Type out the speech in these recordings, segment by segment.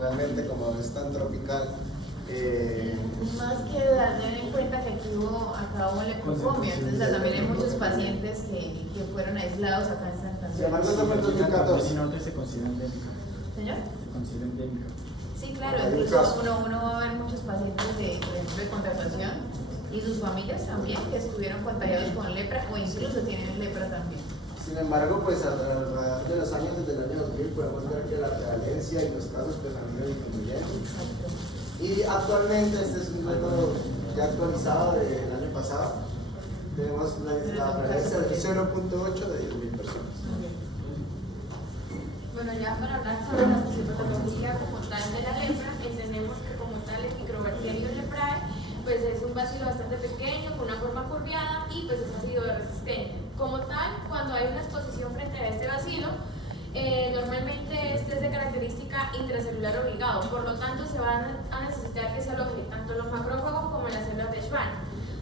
realmente como es tan tropical. Más que tener en cuenta que aquí acabó lepocomia, entonces también hay muchos pacientes que fueron aislados acá en Santander. Sin embargo, eso fue en 2014. Se considera endémica. ¿Señor? Se considera endémica. Sí, claro, incluso uno va a ver muchos pacientes por ejemplo, de contratación y sus familias también que estuvieron contagiados con lepra o incluso tienen lepra también. Sin embargo, pues alrededor de los años, desde el año 2000, podemos ver que la prevalencia y los casos pues han ido disminuyendo. Y actualmente, este es un método ya actualizado del año pasado, tenemos la prevalencia de 0.8 de 10.000 personas. Bueno, ya para hablar sobre la fisiopatología como tal de la lepra, entendemos que como tal el microbacterio leprae pues es un bacilo bastante pequeño, con una forma curviada y pues es ácido resistente. Como tal, cuando hay una exposición frente a este bacilo, normalmente este es de característica intracelular obligado, por lo tanto se van a necesitar que se aloje tanto los macrófagos como las células de Schwann.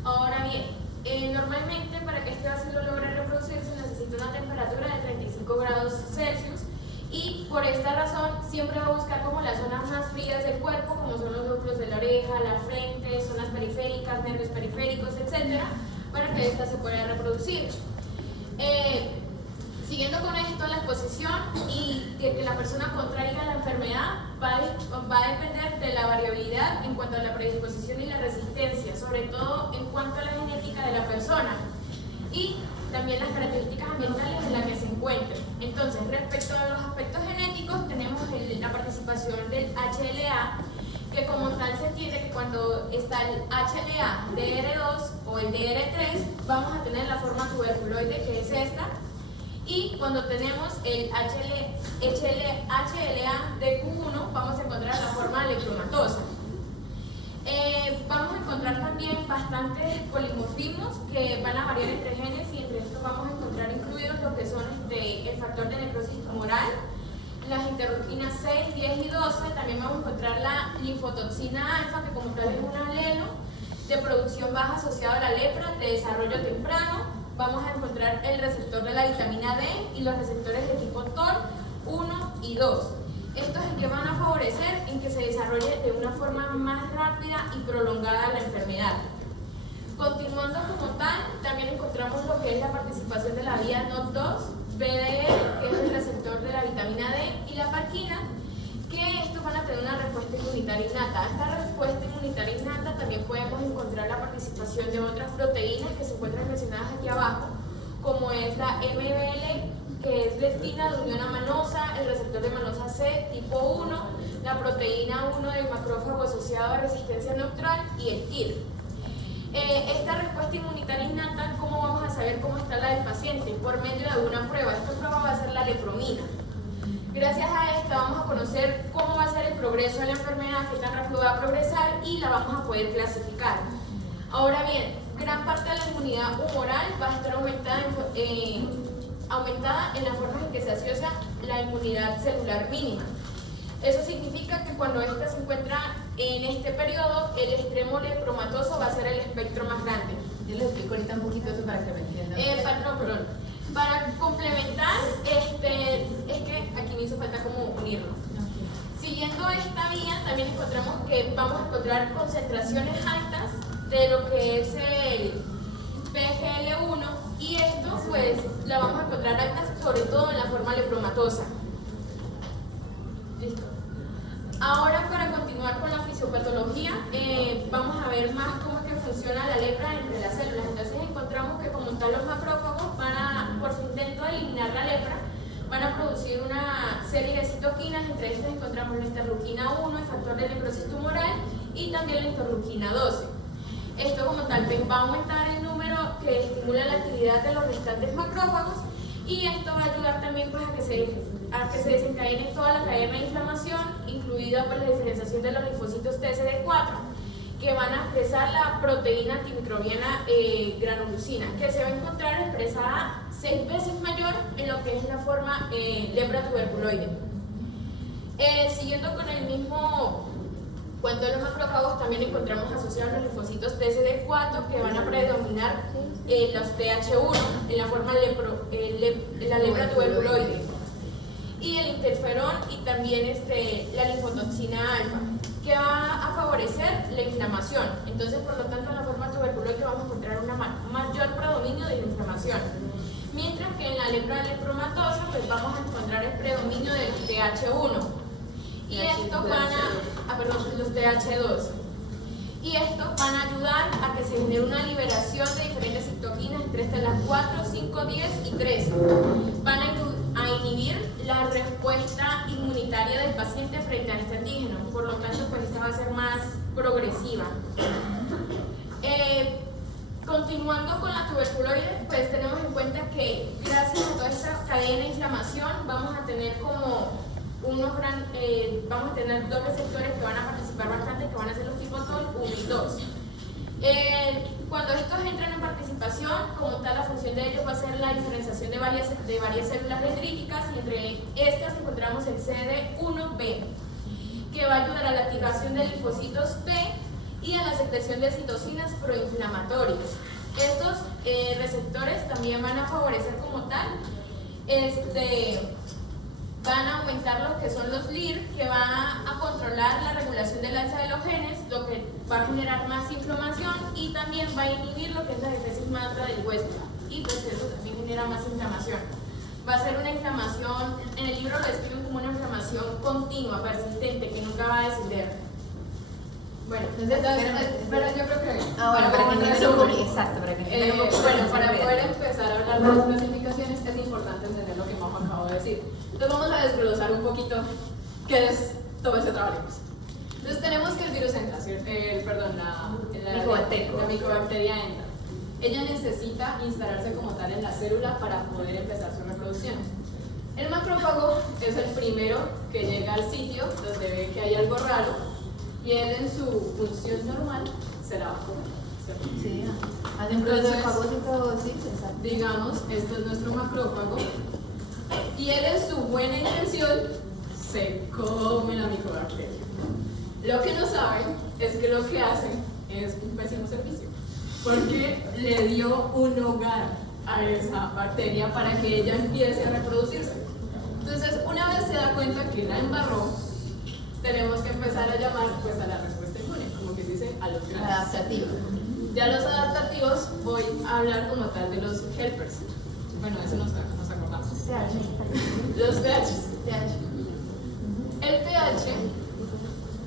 Ahora bien, normalmente para que este bacilo logre reproducirse necesita una temperatura de 35 grados Celsius y por esta razón siempre va a buscar como las zonas más frías del cuerpo, como son los núcleos de la oreja, la frente, zonas periféricas, nervios periféricos, etc., para que ésta se pueda reproducir. Siguiendo con esto, la exposición y de que la persona contraiga la enfermedad va a depender de la variabilidad en cuanto a la predisposición y la resistencia, sobre todo en cuanto a la genética de la persona y también las características ambientales en las que se encuentre. Entonces, respecto a los aspectos genéticos, tenemos la participación del HLA, que como tal se entiende que cuando está el HLA DR2 o el DR3, vamos a tener la forma tuberculoide, que es esta, y cuando tenemos el HLA DQ1, vamos a encontrar la forma lecromatosa. Vamos a encontrar también bastantes polimorfismos que van a variar entre genes y entre estos vamos a encontrar incluidos lo que son el factor de necrosis tumoral, las interleuquinas 6, 10 y 12, también vamos a encontrar la linfotoxina alfa, que como tal es un alelo de producción baja asociado a la lepra, de desarrollo temprano. Vamos a encontrar el receptor de la vitamina D y los receptores de tipo TOR 1 y 2. Estos es que van a favorecer en que se desarrolle de una forma más rápida y prolongada la enfermedad. Continuando como tal, también encontramos lo que es la participación de la vía NOT2, BDE, que es el receptor de la vitamina D, y la parquina, que estos van a tener una respuesta inmunitaria innata. Esta respuesta inmunitaria innata también podemos encontrar la participación de otras proteínas que se encuentran mencionadas aquí abajo, como es la MBL, que es leptina de unión a manosa, el receptor de manosa C tipo 1, la proteína 1 del macrófago asociado a resistencia neutral y el TIR. Esta respuesta inmunitaria innata, ¿cómo vamos a saber cómo está la del paciente? Por medio de una prueba. Esta prueba va a ser la lepromina. Gracias a esta vamos a conocer cómo va a ser el progreso de la enfermedad, qué tan rápido va a progresar y la vamos a poder clasificar. Ahora bien, gran parte de la inmunidad humoral va a estar aumentada en la forma en que se asocia la inmunidad celular mínima. Eso significa que cuando ésta se encuentra en este periodo, el extremo lepromatoso va a ser el espectro más grande. Yo les explico ahorita un poquito eso para que me entiendan. Para complementar, es que aquí me hizo falta como unirlo. Siguiendo esta vía, también encontramos que vamos a encontrar concentraciones altas de lo que es el PGL1 y esto pues la vamos a encontrar altas sobre todo en la forma lepromatosa. Listo. Ahora para continuar con la fisiopatología, vamos a ver más cómo es que funciona la lepra entre las células. Entonces encontramos que como tal los macrófagos por su intento de eliminar la lepra, van a producir una serie de citoquinas, entre estas encontramos la interleuquina 1, el factor de necrosis tumoral y también la interleuquina 12. Esto como tal va a aumentar el número que estimula la actividad de los restantes macrófagos y esto va a ayudar también pues, a que se desencadene toda la cadena de inflamación, incluida pues, la diferenciación de los linfocitos TCD4, que van a expresar la proteína antimicrobiana granulocytina, que se va a encontrar expresada 6 veces mayor en lo que es la forma lepra tuberculoide. Siguiendo con el mismo cuento de los macrófagos, también encontramos asociados los linfocitos TCD4 que van a predominar los TH1 en la forma la lepra tuberculoide. Y el interferón y también la linfotoxina toxina alfa, que va a favorecer la inflamación. Entonces, por lo tanto, en la forma tuberculosa vamos a encontrar un mayor predominio de la inflamación. Mientras que en la lepra lepromatosa, pues vamos a encontrar el predominio del TH1. Y estos van los TH2. Y estos van a ayudar a que se genere una liberación de diferentes citoquinas entre las 4, 5, 10 y 13. Van a inhibir la respuesta inmunitaria del paciente frente a este antígeno. Por lo tanto, pues esta va a ser más progresiva. Continuando con la tuberculosis, pues tenemos en cuenta que gracias a toda esta cadena de inflamación vamos a tener vamos a tener dos receptores que van a participar bastante, que van a ser los tipos TOL 1 y 2. Cuando estos entran en participación, como tal, la función de ellos va a ser la diferenciación de varias células dendríticas, y entre estas encontramos el CD1B, que va a ayudar a la activación de linfocitos T y a la secreción de citocinas proinflamatorias. Estos receptores también van a favorecer como tal, van a aumentar lo que son los LIR, que va a controlar la regulación del alza de los genes, lo que va a generar más inflamación, y también va a inhibir lo que es la defensa innata del huésped, y pues eso también genera más inflamación. Va a ser una inflamación, en el libro lo describen como una inflamación continua, persistente, que nunca va a descender. Bueno, pero yo creo que... Bueno, para que entiendan un poco, exacto, para que entiendan un poco. Bueno, para poder empezar a hablar de las clasificaciones es importante entender lo que Majo acabo de decir. Entonces vamos a desglosar un poquito qué es todo ese trabajo. Entonces tenemos que el virus entra, la micobacteria entra. Ella necesita instalarse como tal en la célula para poder empezar su reproducción. El macrófago es el primero que llega al sitio donde ve que hay algo raro, y él en su función normal se la va a comer, ¿cierto? Sí, hace un proceso fagótico, sí, exacto. Digamos, esto es nuestro macrófago, y él en su buena intención se come la micobacteria. Lo que no saben es que lo que hacen es un pésimo servicio, porque le dio un hogar a esa bacteria para que ella empiece a reproducirse. Entonces, una vez se da cuenta que la embarró, tenemos que empezar a llamar pues a la respuesta inmune, como que se dice, a los grandes. Adaptativos. Ya los adaptativos, voy a hablar como tal de los helpers. Bueno, eso nos acordamos. Los pH. El pH,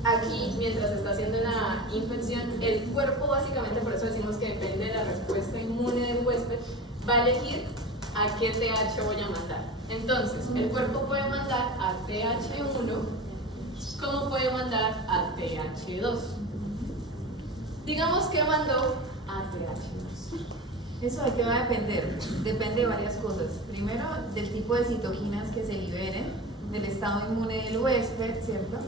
aquí mientras está haciendo la infección, el cuerpo básicamente, por eso decimos que depende de la respuesta inmune del huésped, va a elegir a qué TH voy a mandar. Entonces, el cuerpo puede mandar a TH1, como puede mandar a TH2. Digamos que mandó a TH2. Eso de qué va a depender. Depende de varias cosas. Primero, del tipo de citoquinas que se liberen, del estado inmune del huésped, ¿cierto?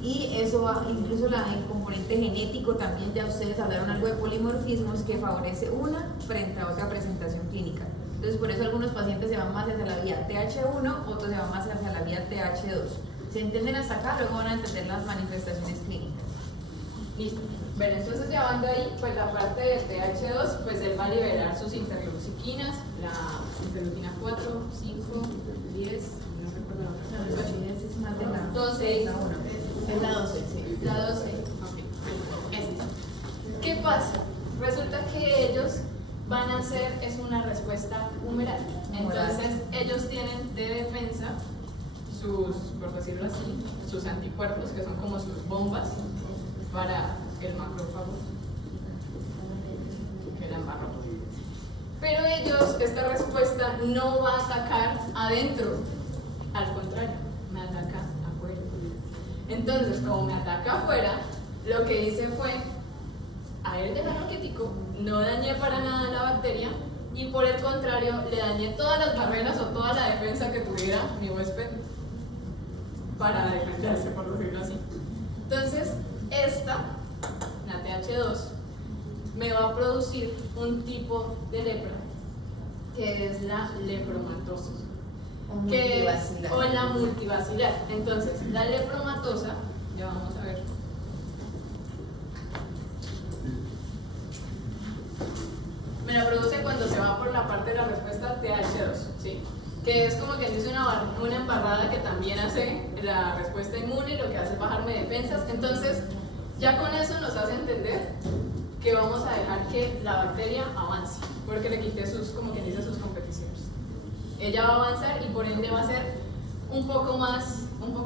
Y eso va, incluso el componente genético también, ya ustedes hablaron algo de polimorfismos que favorece una frente a otra presentación clínica. Entonces, por eso algunos pacientes se van más hacia la vía TH1, otros se van más hacia la vía TH2. Si entienden hasta acá, luego van a entender las manifestaciones clínicas. Listo. Bueno, entonces llevando ahí, pues la parte de TH2, pues él va a liberar sus interleucinas, la interleucina 4, 5, 10, no recuerdo la otra. No, la 10 es más de la 12. La 1. Es la 12, sí. La 12, ok. Esta. ¿Qué pasa? Resulta que ellos van a hacer, es una respuesta humoral. Entonces, ellos tienen de defensa sus, por decirlo así, sus anticuerpos, que son como sus bombas para el macrófago que la embarró. Pero ellos, esta respuesta no va a atacar adentro, al contrario, me ataca afuera. Entonces, como me ataca afuera, lo que hice fue, a él de analgético, no dañé para nada la bacteria, y por el contrario, le dañé todas las barreras o toda la defensa que tuviera mi huésped para defenderse, por decirlo así. Entonces, esta, la TH2, me va a producir un tipo de lepra, que es la lepromatosa, o la multivacilar. Entonces, la lepromatosa, ya vamos a ver. Me la produce cuando se va por la parte de la respuesta TH2, ¿sí? Que es como que dice una embarrada que también hace la respuesta inmune, y lo que hace es defensas. Entonces, ya con eso nos hace entender que vamos a dejar que la bacteria avance, porque le quité sus, como quien dice, sus competiciones. Ella va a avanzar y por ende va a ser un poco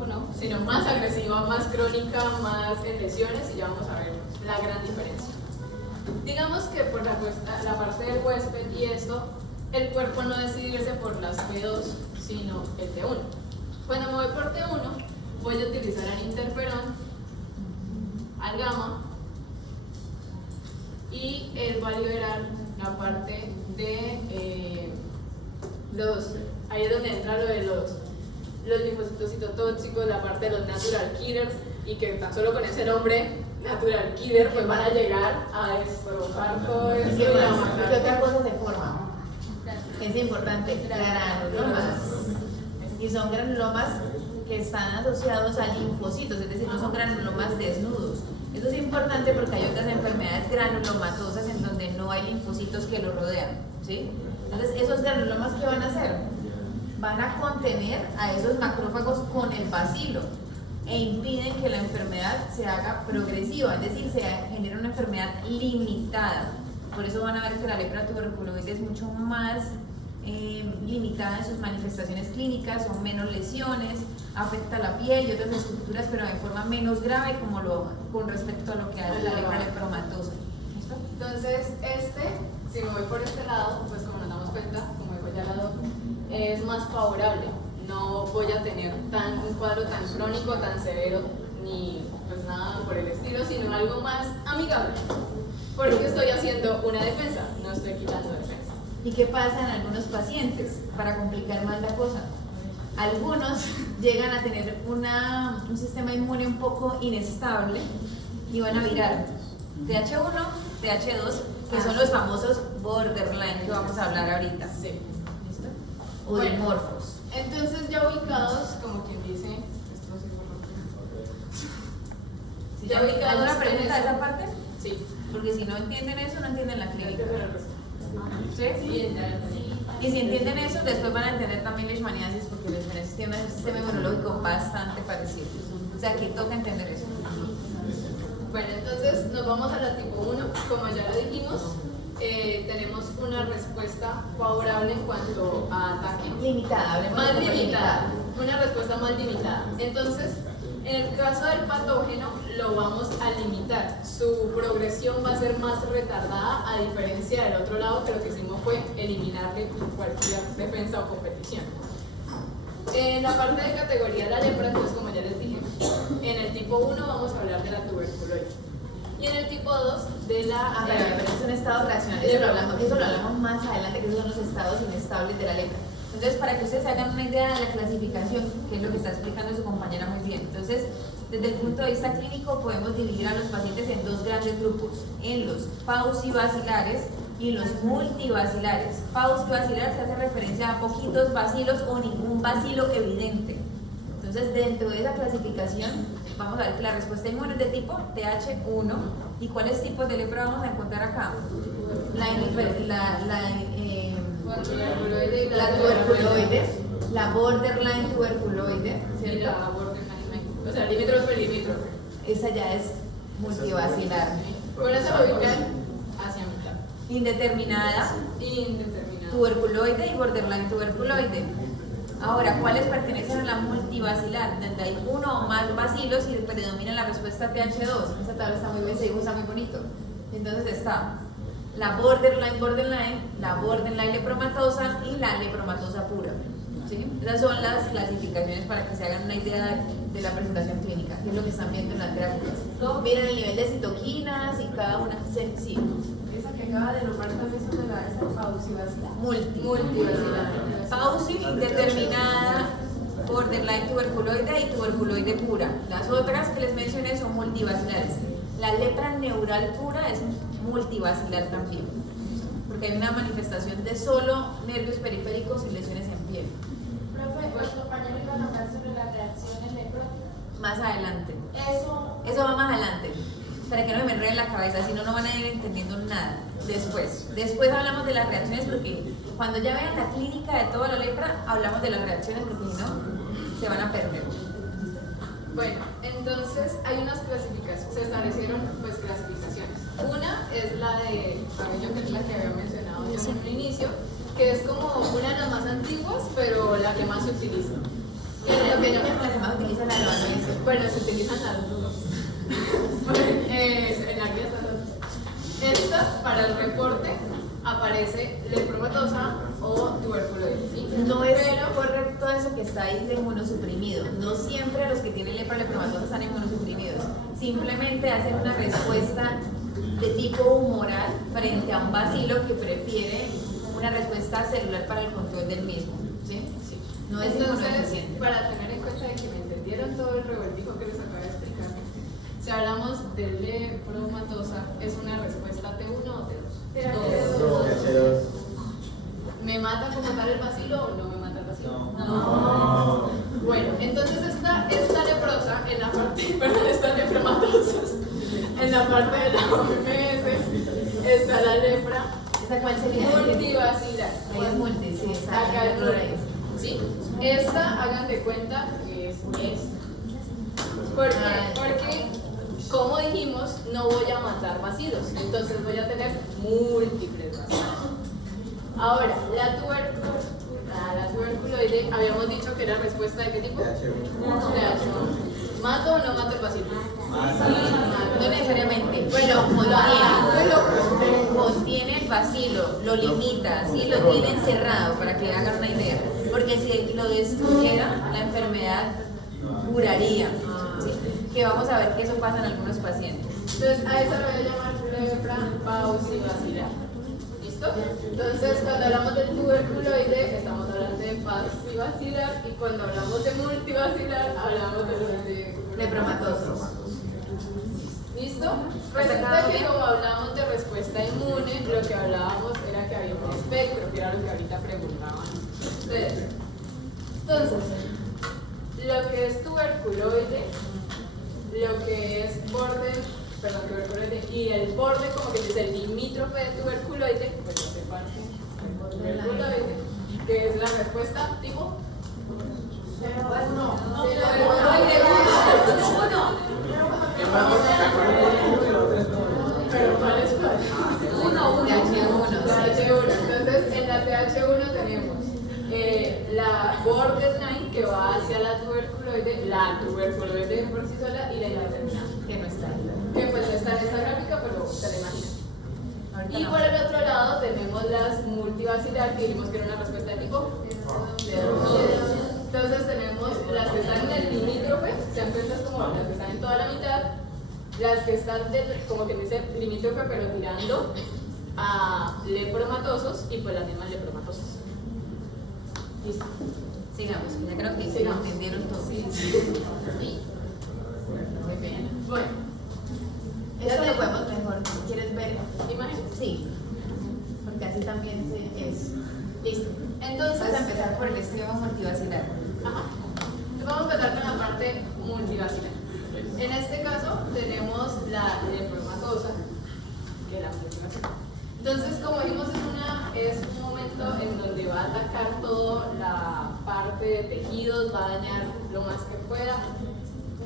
no, sino más agresiva, más crónica, más en lesiones, y ya vamos a ver la gran diferencia. Digamos que por la parte del huésped y esto, el cuerpo no decide irse por las T2, sino el T1. Cuando me voy por T1, voy a utilizar al interferón, al gamma, y él va a liberar la parte de ahí es donde entra lo de los linfocitos citotóxicos, la parte de los natural killers, y que tan solo con ese nombre, natural killer, pues van a llegar a destrozar todo ¿Y eso qué y a más? matar. ¿Qué otra cosa se forma? Es importante, granulomas. Y son granulomas que están asociados a linfocitos, es decir, no son granulomas desnudos. Eso es importante porque hay otras enfermedades granulomatosas en donde no hay linfocitos que lo rodean, ¿sí? Entonces, esos granulomas, ¿qué van a hacer? Van a contener a esos macrófagos con el bacilo e impiden que la enfermedad se haga progresiva, es decir, se genera una enfermedad limitada. Por eso van a ver que la lepra tuberculoide es mucho más limitada en sus manifestaciones clínicas, son menos lesiones, afecta la piel y otras estructuras, pero de forma menos grave con respecto a lo que hace la lepra lepromatosa. ¿Listo? Entonces, si me voy por este lado, pues como nos damos cuenta, como dijo ya la doc, es más favorable. No voy a tener un cuadro tan crónico, tan severo, ni pues nada por el estilo, sino algo más amigable. Porque estoy haciendo una defensa, no estoy quitando defensa. ¿Y qué pasa en algunos pacientes? Para complicar más la cosa. Algunos llegan a tener un sistema inmune un poco inestable y van a virar TH1, TH2, que son los famosos borderline que vamos a hablar ahorita. Sí. ¿Listo? O dimorfos. Entonces ya ubicados, como quien dice, esto sí ¿Sí? ya ubicados ¿Alguna en pregunta de eso. esa parte? Sí. Porque si no entienden eso, no entienden la clínica. ¿Sí? Sí, Y si entienden eso, después van a entender también la leishmaniasis, porque la leishmaniasis tiene un sistema inmunológico bastante parecido. O sea, que toca entender eso. Bueno, entonces nos vamos a la tipo 1, como ya lo dijimos, tenemos una respuesta favorable en cuanto a ataque. Limitada, hablemos de Más forma limitada, una respuesta más limitada. Entonces, en el caso del patógeno, lo vamos a limitar. Su progresión va a ser más retardada, a diferencia del otro lado, que lo que hicimos fue eliminarle cualquier defensa o competición. En la parte de categoría de la lepra, entonces, como ya les dije, en el tipo 1 vamos a hablar de la tuberculosis. Y en el tipo 2 de la... pero es un estado reaccionario, eso lo hablamos más adelante, que esos son los estados inestables de la lepra. Entonces, para que ustedes hagan una idea de la clasificación, que es lo que está explicando su compañera muy bien. Entonces, desde el punto de vista clínico, podemos dividir a los pacientes en dos grandes grupos, en los paucibacilares y los multibacilares. Paucibacilar se hace referencia a poquitos bacilos o ningún bacilo evidente. Entonces, dentro de esa clasificación, vamos a ver que la respuesta inmune es de tipo TH1. ¿Y cuáles tipos de lepra vamos a encontrar acá? La tuberculoide, la borderline tuberculoide, Y ¿cierto? la borderline, o sea, limítrofe, limítrofe. Esa ya es multivacilar. Por eso lo ubican hacia mitad. Indeterminada, Indeterminado. tuberculoide y borderline tuberculoide. Ahora, ¿cuáles pertenecen a la multivacilar? Donde hay uno o más bacilos y predomina la respuesta TH2. Esta tabla está muy bien, se dibuja muy bonito. Entonces está la borderline, la borderline lepromatosa y la lepromatosa pura. ¿Sí? Esas son las clasificaciones para que se hagan una idea de la presentación clínica, que es lo que están viendo en las gráficas. Miren el nivel de citoquinas y cada una. Sí. Esa que acaba de nombrar también son de la paucivacilar. Multivacilar. Pauci indeterminada, borderline tuberculoide y tuberculoide pura. Las otras que les mencioné son multivacilares. La lepra neural pura es multivacilar también, porque hay una manifestación de solo nervios periféricos y lesiones en piel. Profe, el compañero iba a hablar sobre las reacciones necróticas. Más adelante. Eso Va más adelante, para que no se me enreden la cabeza, si no, no van a ir entendiendo nada. Después hablamos de las reacciones, porque cuando ya vean la clínica de toda la lepra, hablamos de las reacciones, porque si no, se van a perder. Bueno, entonces hay unas clasificaciones, se establecieron pues clasificaciones. Una es la de cabello, que es la que había mencionado yo en un inicio, que es como una de las más antiguas, pero la que más se utiliza. Que lo que yo me la que más utiliza la albanesa. Bueno, se utilizan las dos. En la guía están las dos. Esta, para el reporte, aparece lepromatosa o tuberculosis, ¿sí? No es Pero correcto eso que está ahí de inmunosuprimido. No siempre los que tienen lepra lepromatosa están inmunosuprimidos. Simplemente hacen una respuesta de tipo humoral frente a un bacilo que prefiere una respuesta celular para el control del mismo. ¿Sí? sí. No es Entonces, inmunodeficiente. para tener en cuenta de que me entendieron todo el revoltijo que les acabo de explicar, si hablamos de lepromatosa, ¿es una respuesta T1 o T2? Dos. ¿Me mata como tal el bacilo o no me mata el bacilo? No. Bueno, entonces esta leprosa, en la parte, perdón, estas lepromatosas, en la parte de la OMS, está la lepra ¿Esa cuál sería? multivacilar. Ahí es multi, sí, esa Acá es es sí, esta, hagan de cuenta que es esta. ¿Por qué? Porque, como dijimos, no voy a matar bacilos, entonces voy a tener múltiples bacilos. Ahora, la tuberculoide, habíamos dicho que era respuesta de qué tipo? ¿Mato o no mato el bacilo? No necesariamente. Bueno, contiene el bacilo, lo limita, ¿sí? Lo tiene encerrado para que hagan una idea. Porque si lo destruyera, la enfermedad curaría. ¿Sí? Que vamos a ver que eso pasa en algunos pacientes. Entonces, a esa lo voy a llamar lepra paucivacilar. ¿Listo? Entonces, cuando hablamos del tuberculoide, estamos hablando de paucivacilar, y cuando hablamos de multivacilar, hablamos de Lepromatosos. ¿Listo? Resulta que como hablamos de respuesta inmune, lo que hablábamos era que había un espectro, que era lo que ahorita preguntaban ustedes. Entonces, lo que es tuberculoide, lo que es tuberculoide, y el borde como que es el limítrofe de tuberculoide, pues no sepan, tuberculoide, que es la respuesta tipo. Pero ¿cuál es cuál? TH1. Entonces, en la TH1 tenemos la borderline que va hacia la tuberculoide por sí sola, y la indeterminada, Que no está ahí. que pues no está en esta gráfica, pero se la imaginan. Ahorita Y no. por el otro lado tenemos las multivacilar, que dijimos que era una respuesta de tipo de. Entonces tenemos las que están en el limítrofe, sean cuentas como las que están en toda la mitad, las que están como que dice limítrofe pero tirando a lepromatosos, y pues las mismas lepromatosas. ¿Listo? Sigamos, que ya creo que Sigamos. lo entendieron todo. Sí. Muy bien. Bueno, Eso lo podemos mejor. ¿Quieres ver? imágenes. Sí. Porque así también es. Listo. Entonces, Vamos a empezar por el esquema multivacilar. ajá. Vamos a empezar con la parte multivacilar. En este caso tenemos la lepromatosa, que es la multivacilar. Entonces, como dijimos, es un momento en donde va a atacar toda la parte de tejidos, va a dañar lo más que pueda,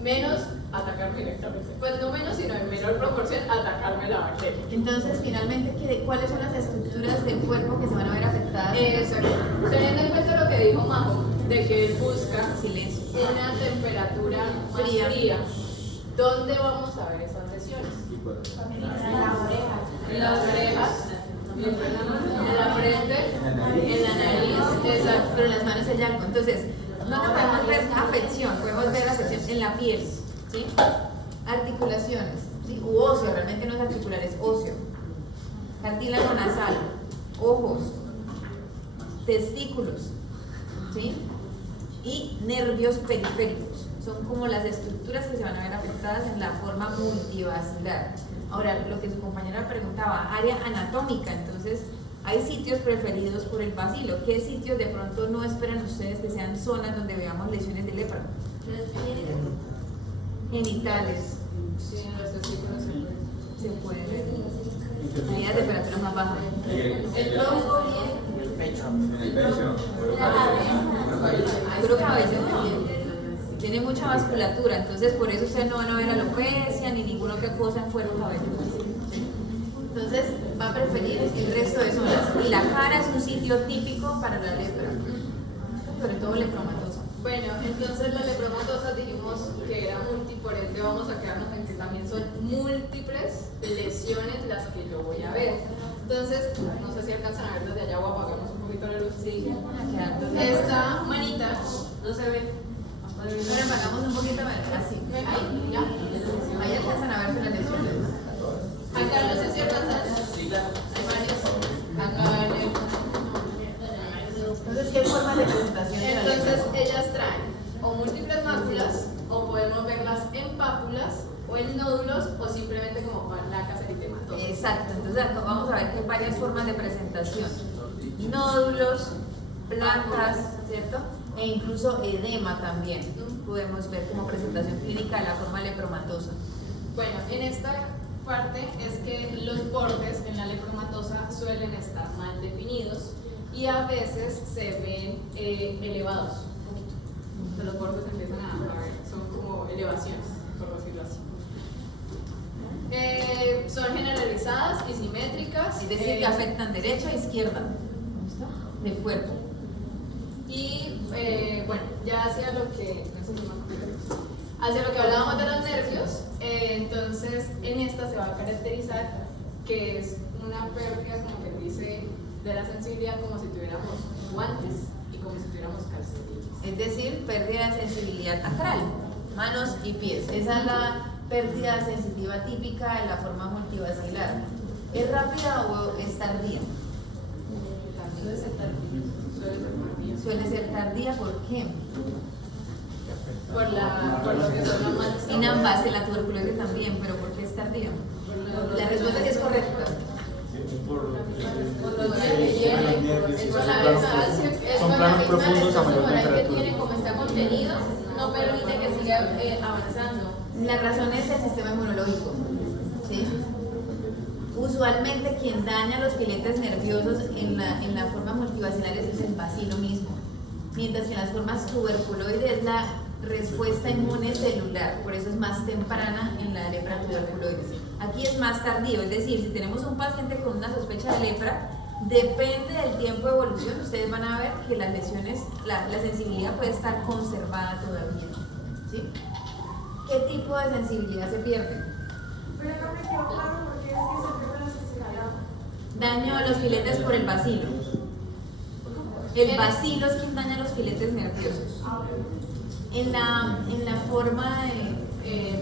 menos atacarme directamente. Pues no menos, sino en menor proporción atacarme la bacteria. Entonces, finalmente, ¿cuáles son las estructuras del cuerpo que se van a ver afectadas? Exacto. Teniendo en cuenta lo que dijo Majo, de que él busca Silencio. una temperatura más fría, ¿dónde vamos a ver esas lesiones? En las orejas, en la frente, en la nariz, exacto. Pero en las manos hay algo. Entonces, ¿dónde podemos ver afección? Podemos ver afección en la piel, ¿sí? Articulaciones, ¿sí? U óseo, realmente no es articular, es óseo. Cartílago nasal, ojos, testículos, ¿sí? Y nervios periféricos. Son como las estructuras que se van a ver afectadas en la forma multivacilar. Ahora, lo que su compañera preguntaba, área anatómica, entonces hay sitios preferidos por el bacilo. ¿Qué sitios de pronto no esperan ustedes que sean zonas donde veamos lesiones de lepra? Genitales, Sí, en los testículos se puede ver. Ahí la temperatura más baja. el tronco bien. En el pecho. Puro cabello también. tiene mucha vasculatura, entonces por eso ustedes no van a ver alopecia ni ninguna otra cosa en cuero cabelludo. ¿Sí? Entonces va a preferir el resto de zonas. Y la cara es un sitio típico para la lepra, sobre todo lepromatosa. Bueno, entonces la lepromatosa dijimos que era por ende vamos a quedarnos en que también son múltiples lesiones las que yo voy a ver. Entonces, no sé si alcanzan a ver desde allá o apagamos un poquito la luz. Sí. Esta manita no se ve. Ahora apagamos un poquito más, así. Ahí, ya. Ahí alcanzan a verse las lesiones. Acá no sé si alcanzan. Sí, claro. Hay varias. Acá en el... Entonces, ¿qué formas de presentación de la lepra? Entonces, ellas traen o múltiples máculas, o podemos verlas en pápulas, o en nódulos, o simplemente como placas eritematosas. Exacto, entonces acá vamos a ver que hay varias formas de presentación. Nódulos, placas, ¿cierto? E incluso edema también. Podemos ver como presentación clínica de la forma lepromatosa. Bueno, en esta parte es que los bordes en la lepromatosa suelen estar mal definidos y a veces se ven elevados. Entonces, los bordes empiezan a ver, son como elevaciones, por decirlo así. Son generalizadas y simétricas. Es decir, que afectan derecha e izquierda del cuerpo. Y bueno, ya hacia lo que, no sé si me acuerdo, hacia lo que hablábamos de los nervios, entonces en esta se va a caracterizar que es una pérdida, como que dice, de la sensibilidad como si tuviéramos guantes y como si tuviéramos calcetines. Es decir, pérdida de sensibilidad acral, manos y pies. Esa es la pérdida sensitiva típica de la forma multivacilar. ¿Es rápida o es tardía? Suele ser tardía. Suele ser tardía, ¿por qué? Por lo que son las manos. En ambas, en la tuberculosis también, pero ¿por qué es tardía? La respuesta sí es correcta. Por los nervios. Son planos profundos a mayor que temperatura. tiene, como está contenido, no permite que siga avanzando. La razón es el sistema inmunológico. ¿Sí? Usualmente quien daña los filetes nerviosos en la forma multivacilar es el bacilo mismo, mientras que en las formas tuberculoides es la respuesta inmune celular, por eso es más temprana en la lepra tuberculoides. Aquí es más tardío, es decir, si tenemos un paciente con una sospecha de lepra, depende del tiempo de evolución, ustedes van a ver que las lesiones, la sensibilidad puede estar conservada todavía. ¿Sí? ¿Qué tipo de sensibilidad se pierde? Pero no me quedó claro porque es que se pierde la sensibilidad. Daño a los filetes por el bacilo. El bacilo es quien daña los filetes nerviosos. En la forma de...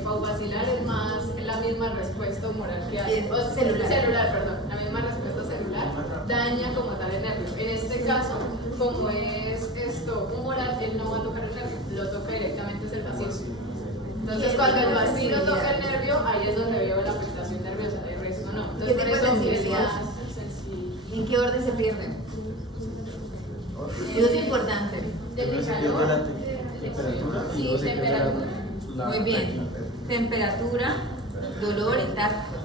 Pauvacilar es más la misma respuesta humoral que hay. Celular. Perdón. La misma respuesta celular daña como tal el nervio. En este caso, como es esto humoral, él no va a tocar el nervio, lo toca directamente es el bacilo. Entonces, cuando el bacilo toca el nervio, ahí es donde veo la afectación nerviosa, el resto no. Entonces, ¿Qué por tipo de eso sensibilidad? es más sensible. ¿En qué orden se pierden? Eso es importante. Primero se pierde la temperatura y luego se pierde la Muy bien. Temperatura, dolor y tacto.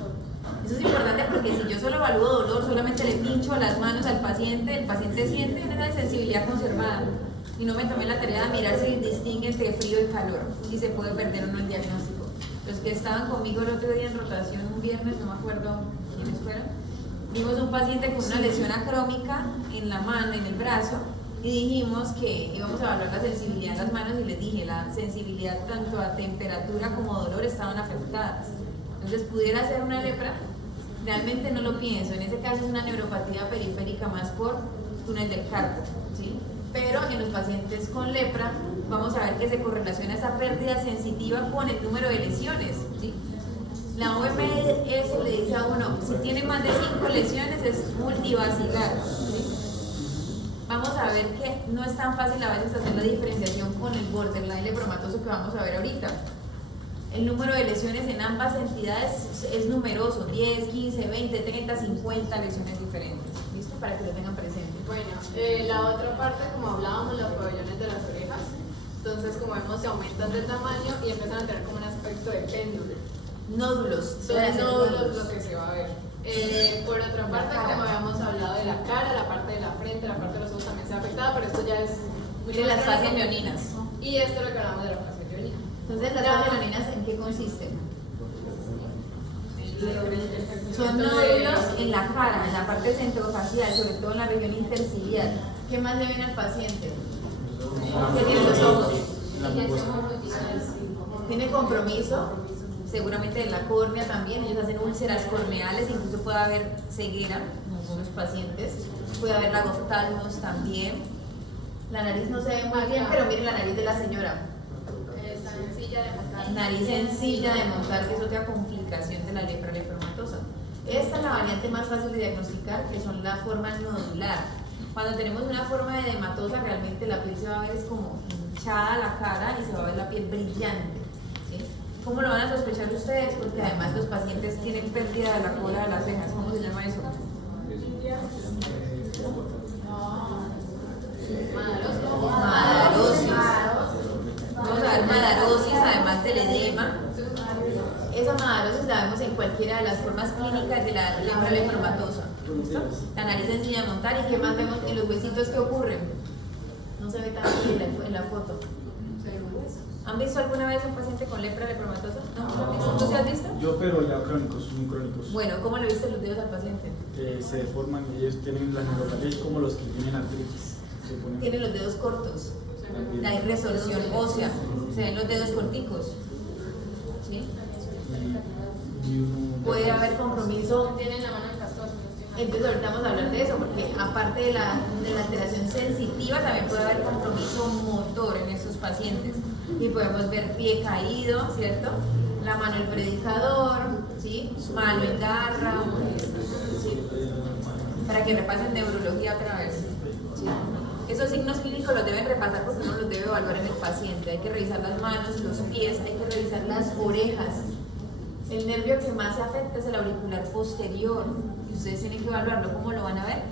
Eso es importante porque si yo solo evalúo dolor, solamente le pincho las manos al paciente, el paciente siente una sensibilidad conservada. Y no me tomé la tarea de mirar si distingue entre frío y calor, si se puede perder o no el diagnóstico. Los que estaban conmigo el otro día en rotación, un viernes, no me acuerdo quiénes fueron, vimos un paciente con una lesión acrómica en la mano, en el brazo, y dijimos que íbamos a evaluar la sensibilidad de las manos y les dije, la sensibilidad tanto a temperatura como a dolor estaban afectadas. Entonces, ¿pudiera ser una lepra? Realmente no lo pienso. En ese caso es una neuropatía periférica más por túnel del carpo, ¿sí? Pero en los pacientes con lepra vamos a ver que se correlaciona esa pérdida sensitiva con el número de lesiones, ¿sí? La OMS le dice a uno, si tiene más de 5 lesiones es multivacilar, ¿sí? Vamos a ver que no es tan fácil a veces hacer la diferenciación con el borderline lepromatoso que vamos a ver ahorita. El número de lesiones en ambas entidades es numeroso, 10, 15, 20, 30, 50 lesiones diferentes. ¿Listo? Para que lo tengan presente. Bueno, la otra parte, como hablábamos, los pabellones de las orejas, entonces como vemos se aumentan de tamaño y empiezan a tener como un aspecto de péndulo. Nódulos. Son nódulos lo que se va a ver. Por otra parte, como habíamos hablado de la cara, la parte de la frente, la parte de los ojos también se ha afectado, pero esto ya es mucho Miren más las fases grande. leoninas. Y esto es lo que hablamos de la fase leonina. Entonces, ¿las papilominas en qué consisten? Son nódulos en la cara, en la parte centrofacial, sobre todo en la región interciliar. ¿Qué más le ven al paciente? ¿Qué tiene los ojos? Tiene compromiso, seguramente de la córnea también. Ellos hacen úlceras corneales, incluso puede haber ceguera en algunos pacientes. Puede haber lagoftalmos también. La nariz no se ve muy bien, pero miren la nariz de la señora. Está en silla de montar. Nariz sencilla de montar, que es otra complicación de la lepra lepromatosa. Esta es la variante más fácil de diagnosticar, que son la forma nodular. Cuando tenemos una forma de edematosa, realmente la piel se va a ver es como hinchada la cara y se va a ver la piel brillante. ¿Sí? ¿Cómo lo van a sospechar ustedes? Porque además los pacientes tienen pérdida de la cola de las cejas. ¿Cómo se llama eso? Madarosis. Vamos a ver madarosis, además del edema. Esa madarosis la vemos en cualquiera de las formas clínicas de la lepra lepromatosa. ¿Listo? La nariz sencilla de montar. ¿Y qué más vemos en los huesitos que ocurren? No se ve tan bien en la foto. ¿Han visto alguna vez un paciente con lepra lepromatosa? ¿No? ¿Tú sí has visto? Yo, pero ya crónicos, muy crónicos. Bueno, ¿cómo le viste los dedos al paciente? Se deforman, ellos tienen la neuropatía, es como los que tienen artritis. Se ponen- Tiene los dedos cortos. Hay resorción ósea. Se ven los dedos corticos. ¿Sí? y uno- Puede haber compromiso. Tienen la mano en castor. no estoy mal. Entonces ahorita vamos a hablar de eso, porque aparte de la alteración sensitiva, también puede haber compromiso motor en estos pacientes. Y podemos ver pie caído, ¿cierto? La mano el predicador, ¿sí? Mano en garra, ¿sí? Para que repasen neurología otra vez. ¿Sí? Esos signos clínicos los deben repasar porque uno los debe evaluar en el paciente. Hay que revisar las manos, los pies, hay que revisar las orejas. El nervio que más se afecta es el auricular posterior. Y ustedes tienen que evaluarlo. ¿Cómo lo van a ver?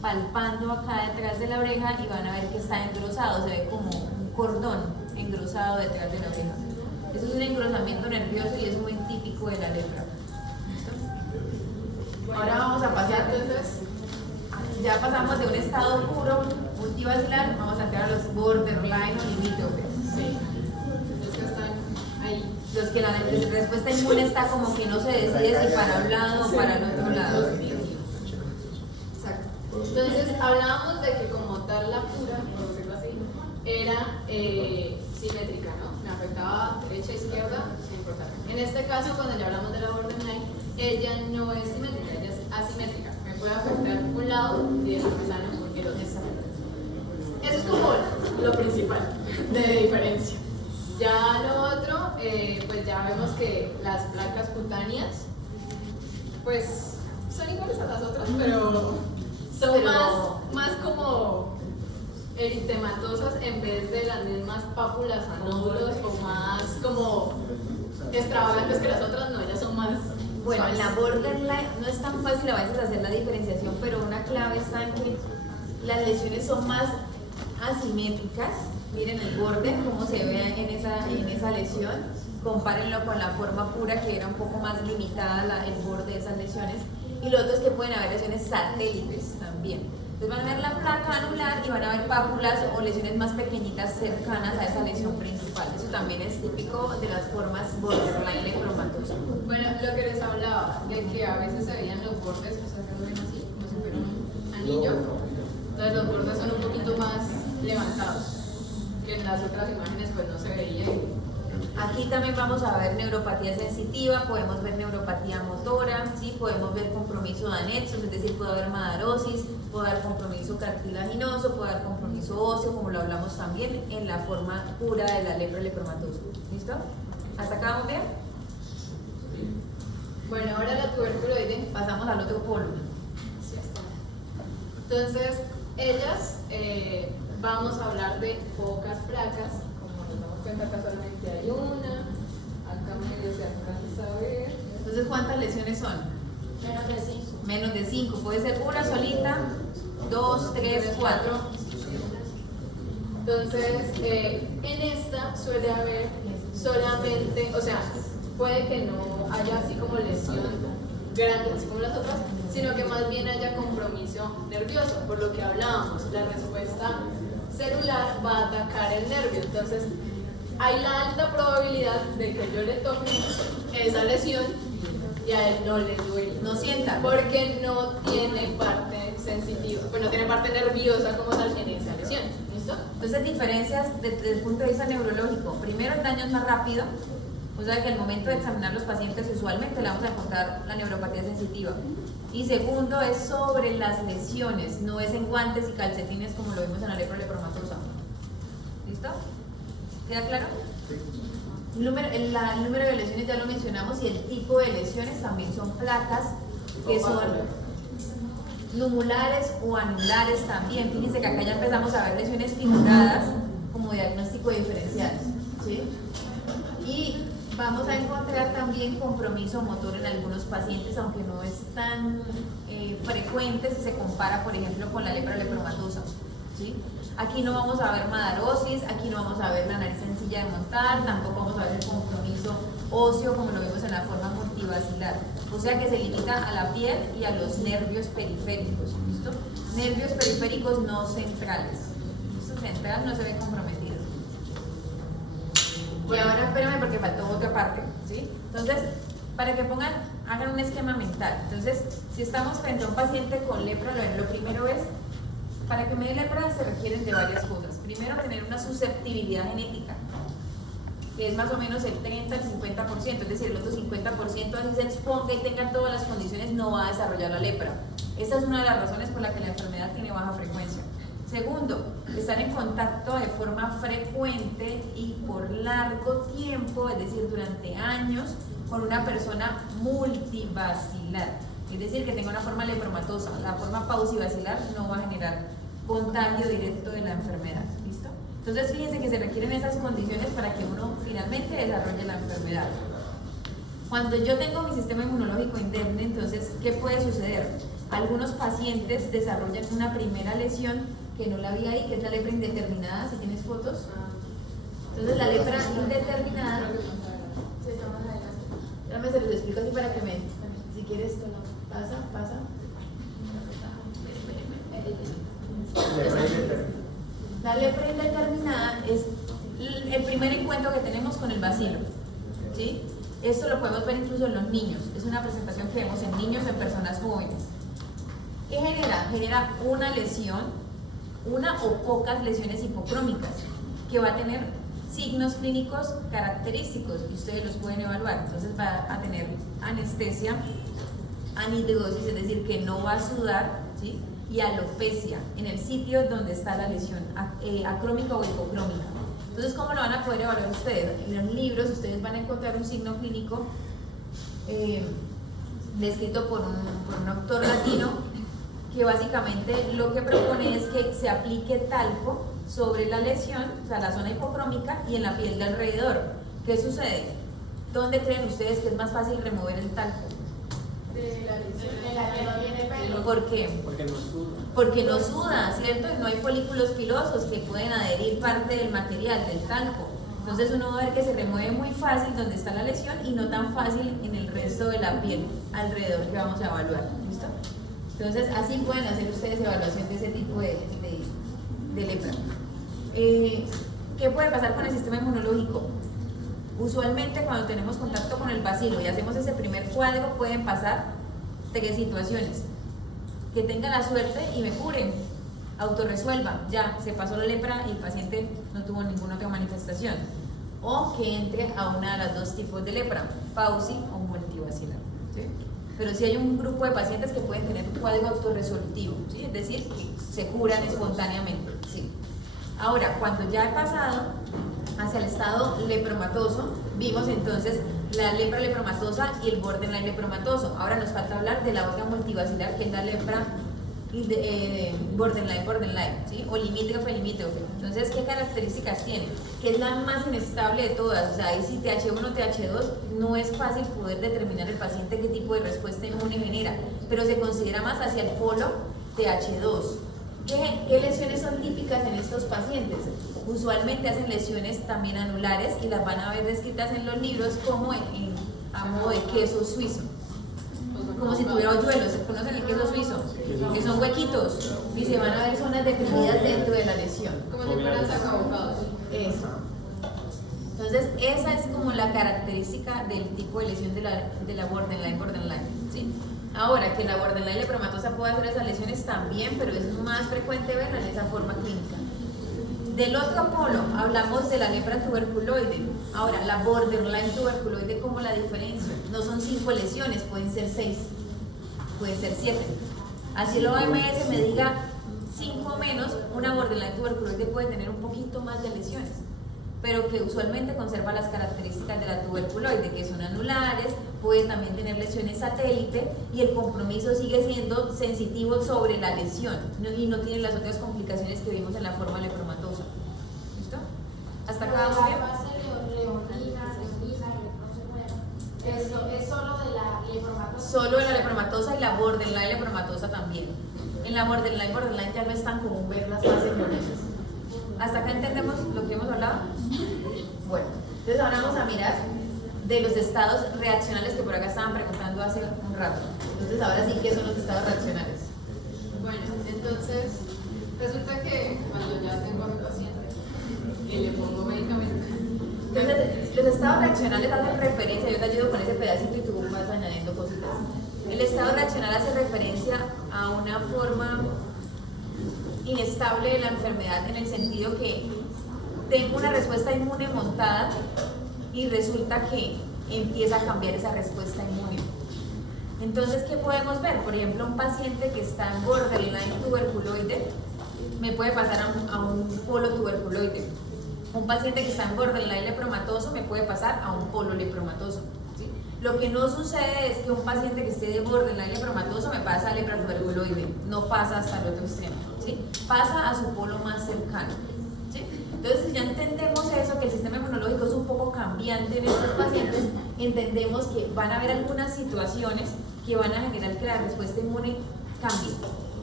Palpando acá detrás de la oreja y van a ver que está engrosado. Se ve como un cordón engrosado detrás de la oreja. Eso es un engrosamiento nervioso y es muy típico de la lepra. ¿Listo? Ahora vamos a pasar entonces. Ya pasamos de un estado puro, multivascular, vamos a entrar a los borderline o limítrofes. Sí. Los que están ahí. Los que la respuesta inmune está como que no se decide si para un lado o para el otro lado. Exacto. Entonces hablábamos de que como tal la cura, por decirlo así, era simétrica, ¿no? Me afectaba derecha, izquierda, sin importar. En este caso, cuando ya hablamos de la borderline, ella no es simétrica, ella es asimétrica. Me puede afectar un lado y dejarme sana en cualquier otro. Eso es como lo principal de diferencia. Ya lo otro, pues ya vemos que las placas cutáneas, pues son iguales a las otras, pero son más como eritematosas en vez de las mismas pápulas a nódulos o más como extravagantes que las otras. No, ellas son más. Bueno, en suaves. la borderline no es tan fácil a veces hacer la diferenciación, pero una clave está en que las lesiones son más asimétricas. Miren el borde, cómo se ve en esa lesión. Compárenlo con la forma pura, que era un poco más limitada el borde de esas lesiones. Y lo otro es que pueden haber lesiones satélites también. Entonces van a ver la placa anular y van a ver pápulas o lesiones más pequeñitas cercanas a esa lesión principal. Eso también es típico de las formas borderline lepromatosa. Bueno, lo que les hablaba, de que a veces se veían los bordes, o sea, que lo ven así, como si fuera un anillo. Entonces los bordes son un poquito más levantados, que en las otras imágenes pues no se veía. Aquí también vamos a ver neuropatía sensitiva, podemos ver neuropatía motora, ¿sí? Podemos ver compromiso de anexos, es decir, puede haber madarosis, puede haber compromiso cartilaginoso, puede haber compromiso óseo, como lo hablamos también en la forma pura de la lepra lepromatosa. ¿Listo? ¿Hasta acá vamos bien? Bueno, ahora la tuberculoide. Pasamos al otro polo. Sí, está. Entonces, ellas, vamos a hablar de pocas placas, como nos damos cuenta acá solamente hay una, acá medio se alcanza a ver. Entonces, ¿cuántas lesiones son? Menos de 5. Menos de 5. Puede ser una solita, 2, 3, 4. Entonces, en esta suele haber solamente, o sea, puede que no haya así como lesión grande, así como las otras, sino que más bien haya compromiso nervioso, por lo que hablábamos, la respuesta celular va a atacar el nervio. Entonces, hay la alta probabilidad de que yo le toque esa lesión y a él no le duele. No sienta. Porque no tiene parte sensitiva, pues no tiene parte nerviosa como tal en esa lesión. ¿Listo? Entonces, diferencias desde el punto de vista neurológico. Primero, el daño es más rápido. O sea que al momento de examinar los pacientes usualmente le vamos a encontrar la neuropatía sensitiva. Y segundo, es sobre las lesiones, no es en guantes y calcetines como lo vimos en la lepra lepromatosa. ¿Listo? ¿Queda claro? El número de lesiones ya lo mencionamos y el tipo de lesiones también son placas que son numulares o anulares también. Fíjense que acá ya empezamos a ver lesiones figuradas como diagnóstico diferencial, ¿sí? Y vamos a encontrar también compromiso motor en algunos pacientes, aunque no es tan frecuente si se compara, por ejemplo, con la lepra lepromatosa, ¿sí? Aquí no vamos a ver madarosis, aquí no vamos a ver la nariz sencilla de montar, tampoco vamos a ver el compromiso óseo como lo vimos en la forma multivacilar. O sea que se limita a la piel y a los nervios periféricos, ¿listo? Nervios periféricos no centrales, ¿listo? Central no se ve comprometido. Y ahora espérame porque faltó otra parte, ¿sí? Entonces, para que hagan un esquema mental. Entonces, si estamos frente a un paciente con lepra, lo primero es, para que me dé lepra se requieren de varias cosas. Primero, tener una susceptibilidad genética, que es más o menos el 30 al 50%, es decir, el otro 50%, así se exponga y tenga todas las condiciones, no va a desarrollar la lepra. Esta es una de las razones por la que la enfermedad tiene baja frecuencia. Segundo, estar en contacto de forma frecuente y por largo tiempo, es decir, durante años, con una persona multivacilar, es decir, que tenga una forma lepromatosa. La forma paucivacilar no va a generar contagio directo de la enfermedad, ¿listo? Entonces, fíjense que se requieren esas condiciones para que uno finalmente desarrolle la enfermedad. Cuando yo tengo mi sistema inmunológico indemne, entonces, ¿qué puede suceder? Algunos pacientes desarrollan una primera lesión que no la vi ahí, que es la lepra indeterminada, si tienes fotos. Entonces la lepra indeterminada, déjame se los explico así para que si quieres, pasa. La lepra indeterminada es el primer encuentro que tenemos con el bacilo, ¿sí? Esto lo podemos ver incluso en los niños, es una presentación que vemos en niños, en personas jóvenes. ¿Qué genera? Genera una lesión, una o pocas lesiones hipocrómicas, que va a tener signos clínicos característicos y ustedes los pueden evaluar. Entonces va a tener anestesia, anidrosis, es decir, que no va a sudar, ¿sí? Y alopecia en el sitio donde está la lesión, acrómica o hipocrómica. Entonces, ¿cómo lo van a poder evaluar ustedes? En los libros ustedes van a encontrar un signo clínico descrito por un autor latino, que básicamente lo que propone es que se aplique talco sobre la lesión, o sea, la zona hipocrómica y en la piel de alrededor. ¿Qué sucede? ¿Dónde creen ustedes que es más fácil remover el talco? De la lesión en la que no tiene pelo. ¿Por qué? Porque no suda. Porque no suda, ¿cierto? Y no hay folículos pilosos que pueden adherir parte del material, del talco. Entonces uno va a ver que se remueve muy fácil donde está la lesión y no tan fácil en el resto de la piel alrededor que vamos a evaluar. ¿Listo? Entonces, así pueden hacer ustedes evaluación de ese tipo de lepra. ¿Qué puede pasar con el sistema inmunológico? Usualmente cuando tenemos contacto con el bacilo y hacemos ese primer cuadro, pueden pasar tres situaciones. Que tenga la suerte y me curen, autorresuelva, ya se pasó la lepra y el paciente no tuvo ninguna otra manifestación. O que entre a una de las dos tipos de lepra, pauci o multivacilar, ¿sí? Pero sí hay un grupo de pacientes que pueden tener un cuadro autorresolutivo, ¿sí? Es decir, que se curan espontáneamente, ¿sí? Ahora, cuando ya he pasado hacia el estado lepromatoso, vimos entonces la lepra lepromatosa y el borderline lepromatoso. Ahora nos falta hablar de la otra multivacilar, que es la lepra borderline, ¿sí? O limítrofe. Entonces, ¿qué características tiene? Que es la más inestable de todas. O sea, ahí si TH1 o TH2 no es fácil poder determinar el paciente qué tipo de respuesta inmune genera, pero se considera más hacia el polo TH2. ¿Qué lesiones son típicas en estos pacientes? Usualmente hacen lesiones también anulares y las van a ver descritas en los libros como a modo de queso suizo, como si tuviera hoyuelos. ¿Se conocen el queso suizo? Que son huequitos y se van a ver zonas deprimidas dentro de la lesión. Como si fueran sacabocados. Eso. Entonces, esa es como la característica del tipo de lesión de la borderline, ¿sí? Ahora, que la borderline lepromatosa puede hacer esas lesiones también, pero es más frecuente verla en esa forma clínica. Del otro polo, hablamos de la lepra tuberculoide. Ahora, la borderline tuberculoide, ¿cómo la diferencia? No son 5 lesiones, pueden ser 6, pueden ser 7. Así el OMS me diga 5 o menos, una borderline tuberculoide puede tener un poquito más de lesiones, pero que usualmente conserva las características de la tuberculoide, que son anulares, puede también tener lesiones satélite y el compromiso sigue siendo sensitivo sobre la lesión y no tiene las otras complicaciones que vimos en la forma lepromatosa. ¿Listo? ¿Hasta acá vamos bien? La fase leonina, eso es solo de la lepromatosa. Solo de la lepromatosa y la borderline lepromatosa también. En la borderline ya no es tan común ver las fases leonesas. ¿Hasta acá entendemos lo que hemos hablado? Bueno, entonces ahora vamos a mirar de los estados reaccionales que por acá estaban preguntando hace un rato. Entonces ahora sí, ¿qué son los estados reaccionales? Bueno, entonces resulta que cuando ya tengo a mi paciente y le pongo medicamentos. Entonces, los estados reaccionales hacen referencia, yo te ayudo con ese pedacito y tú vas añadiendo cositas. El estado reaccional hace referencia a una forma inestable de la enfermedad en el sentido que tengo una respuesta inmune montada y resulta que empieza a cambiar esa respuesta inmune. Entonces, ¿qué podemos ver? Por ejemplo, un paciente que está en borderline tuberculoide me puede pasar a un polo tuberculoide. Un paciente que está en borderline lepromatoso me puede pasar a un polo lepromatoso. ¿Sí? Lo que no sucede es que un paciente que esté de borderline lepromatoso me pasa a lepra tuberculoide, no pasa hasta el otro extremo, ¿sí? Pasa a su polo más cercano. ¿Sí? Entonces, ya entendemos eso, que el sistema inmunológico es un poco cambiante en estos pacientes, entendemos que van a haber algunas situaciones que van a generar que la respuesta inmune cambie,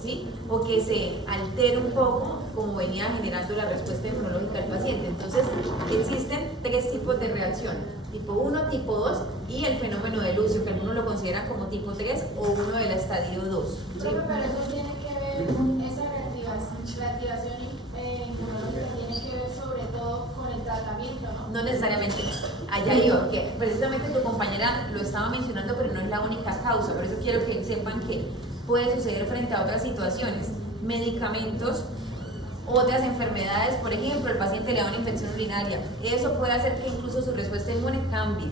¿sí? O que se altere un poco como venía generando la respuesta inmunológica del paciente. Entonces, existen 3 tipos de reacción: tipo 1, tipo 2 y el fenómeno de Lucio, que algunos lo consideran como tipo 3 o uno del estadio 2. ¿Sí? Pero eso tiene que ver, esa reactivación inmunológica tiene que ver sobre todo con el tratamiento, ¿no? No necesariamente. Allá digo que precisamente tu compañera lo estaba mencionando, pero no es la única causa. Por eso quiero que sepan que puede suceder frente a otras situaciones, medicamentos, otras enfermedades. Por ejemplo, el paciente le da una infección urinaria, eso puede hacer que incluso su respuesta inmune cambie,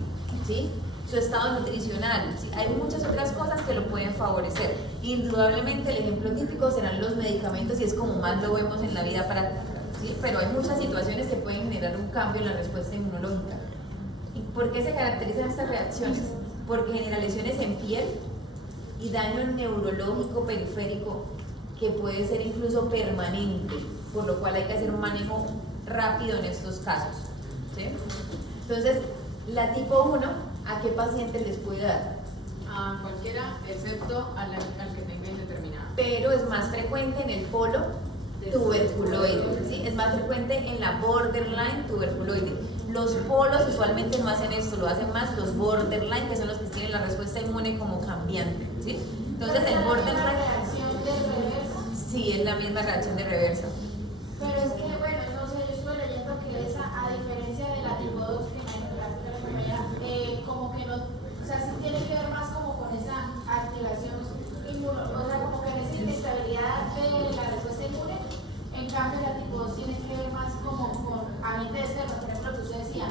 ¿sí? Su estado nutricional, ¿sí? Hay muchas otras cosas que lo pueden favorecer. Indudablemente el ejemplo típico serán los medicamentos y es como más lo vemos en la vida práctica, ¿sí? Pero hay muchas situaciones que pueden generar un cambio en la respuesta inmunológica. ¿Y por qué se caracterizan estas reacciones? Porque genera lesiones en piel y daño neurológico periférico que puede ser incluso permanente, por lo cual hay que hacer un manejo rápido en estos casos, ¿sí? Entonces, la tipo 1, ¿a qué paciente les puede dar? A cualquiera, excepto al que tenga indeterminada. Pero es más frecuente en el polo tuberculoide, ¿sí? Es más frecuente en la borderline tuberculoide. Los polos usualmente no hacen esto, lo hacen más los borderline, que son los que tienen la respuesta inmune como cambiante, ¿sí? Entonces el borderline... ¿La reacción de reversa? Sí, es la misma reacción de reversa. Pero es que, bueno, no sé, yo estoy leyendo que esa, a diferencia de la tipo 2, que me la compañera, como que no, o sea, sí tiene que ver más como con esa activación inmunológica, o sea, como que en esa inestabilidad de la respuesta inmune. En cambio, la tipo 2 tiene que ver más como con ambiente externo, por ejemplo, lo que usted decía,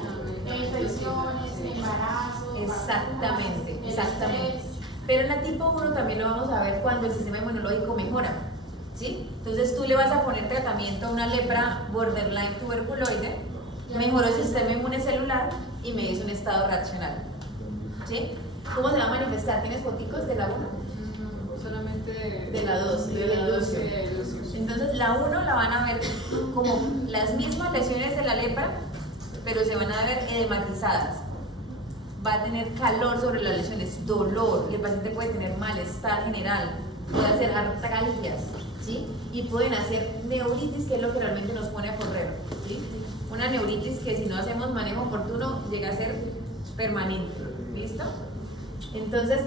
infecciones, embarazos. Exactamente, vacunas, exactamente. estrés. Pero en la tipo 1 también lo vamos a ver cuando el sistema inmunológico mejora, ¿sí? Entonces tú le vas a poner tratamiento a una lepra borderline tuberculoide, mejoró el sistema inmune celular y me hizo un estado reaccional, ¿sí? ¿Cómo se va a manifestar? ¿Tienes foticos de la 1? Solamente De la 2, de la 2 de Lucio. Entonces la 1 la van a ver como las mismas lesiones de la lepra, pero se van a ver edematizadas. Va a tener calor sobre las lesiones, dolor, y el paciente puede tener malestar general, puede hacer artralgias, ¿sí? Y pueden hacer neuritis, que es lo que realmente nos pone a correr, ¿sí? Una neuritis que si no hacemos manejo oportuno llega a ser permanente, ¿listo? Entonces,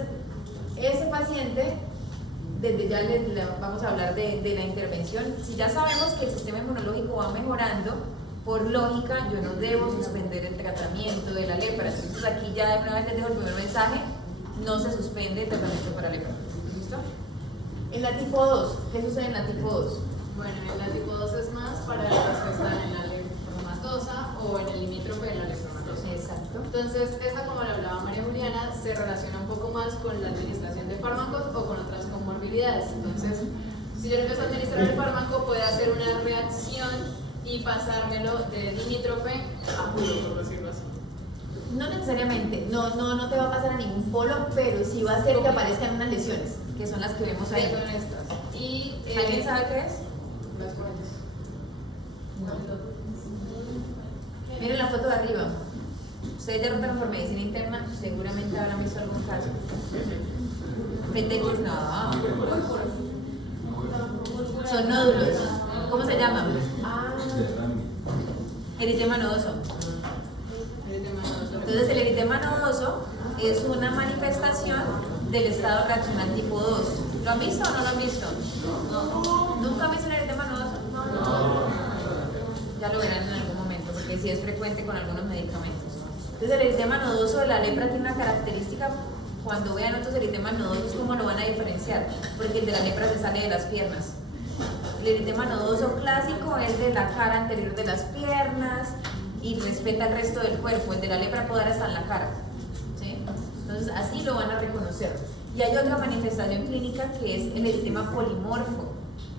ese paciente, desde ya le vamos a hablar de la intervención. Si ya sabemos que el sistema inmunológico va mejorando, por lógica, yo no debo suspender el tratamiento de la lepra. Entonces aquí ya de una vez les dejo el primer mensaje, no se suspende el tratamiento para lepra. ¿Listo? En la tipo 2, ¿qué sucede en la tipo 2? Bueno, en la tipo 2 es más para los que están en la lepromatosa o en el limítrofe de la lepromatosa. Exacto. Entonces, esta, como lo hablaba María Juliana, se relaciona un poco más con la administración de fármacos o con otras comorbilidades. Entonces, si yo le empiezo a administrar el fármaco, puede hacer una reacción y pasármelo de limítrofe a puro, por decirlo así. No necesariamente, no te va a pasar a ningún polo, pero sí va a hacer que aparezcan unas lesiones, que son las que vemos ahí. Son estas. Y, ¿Alguien sabe qué es? las corrientes. No. Miren la foto de arriba. Ustedes ya rotaron por medicina interna, seguramente habrán visto algún caso. Petequias, no. Son nódulos. ¿Cómo se llaman? Eritema nodoso. Entonces el eritema nodoso es una manifestación del estado reaccional tipo 2. ¿Lo han visto o no lo han visto? No. ¿Nunca han visto el eritema nodoso? No. Ya lo verán en algún momento, porque sí es frecuente con algunos medicamentos. Entonces el eritema nodoso de la lepra tiene una característica, cuando vean otros eritemas nodosos, ¿cómo lo van a diferenciar? Porque el de la lepra se sale de las piernas. El eritema nodoso clásico es de la cara anterior de las piernas y respeta el resto del cuerpo. El de la lepra puede dar hasta en la cara, ¿sí? Entonces así lo van a reconocer. Y hay otra manifestación clínica que es el eritema polimorfo.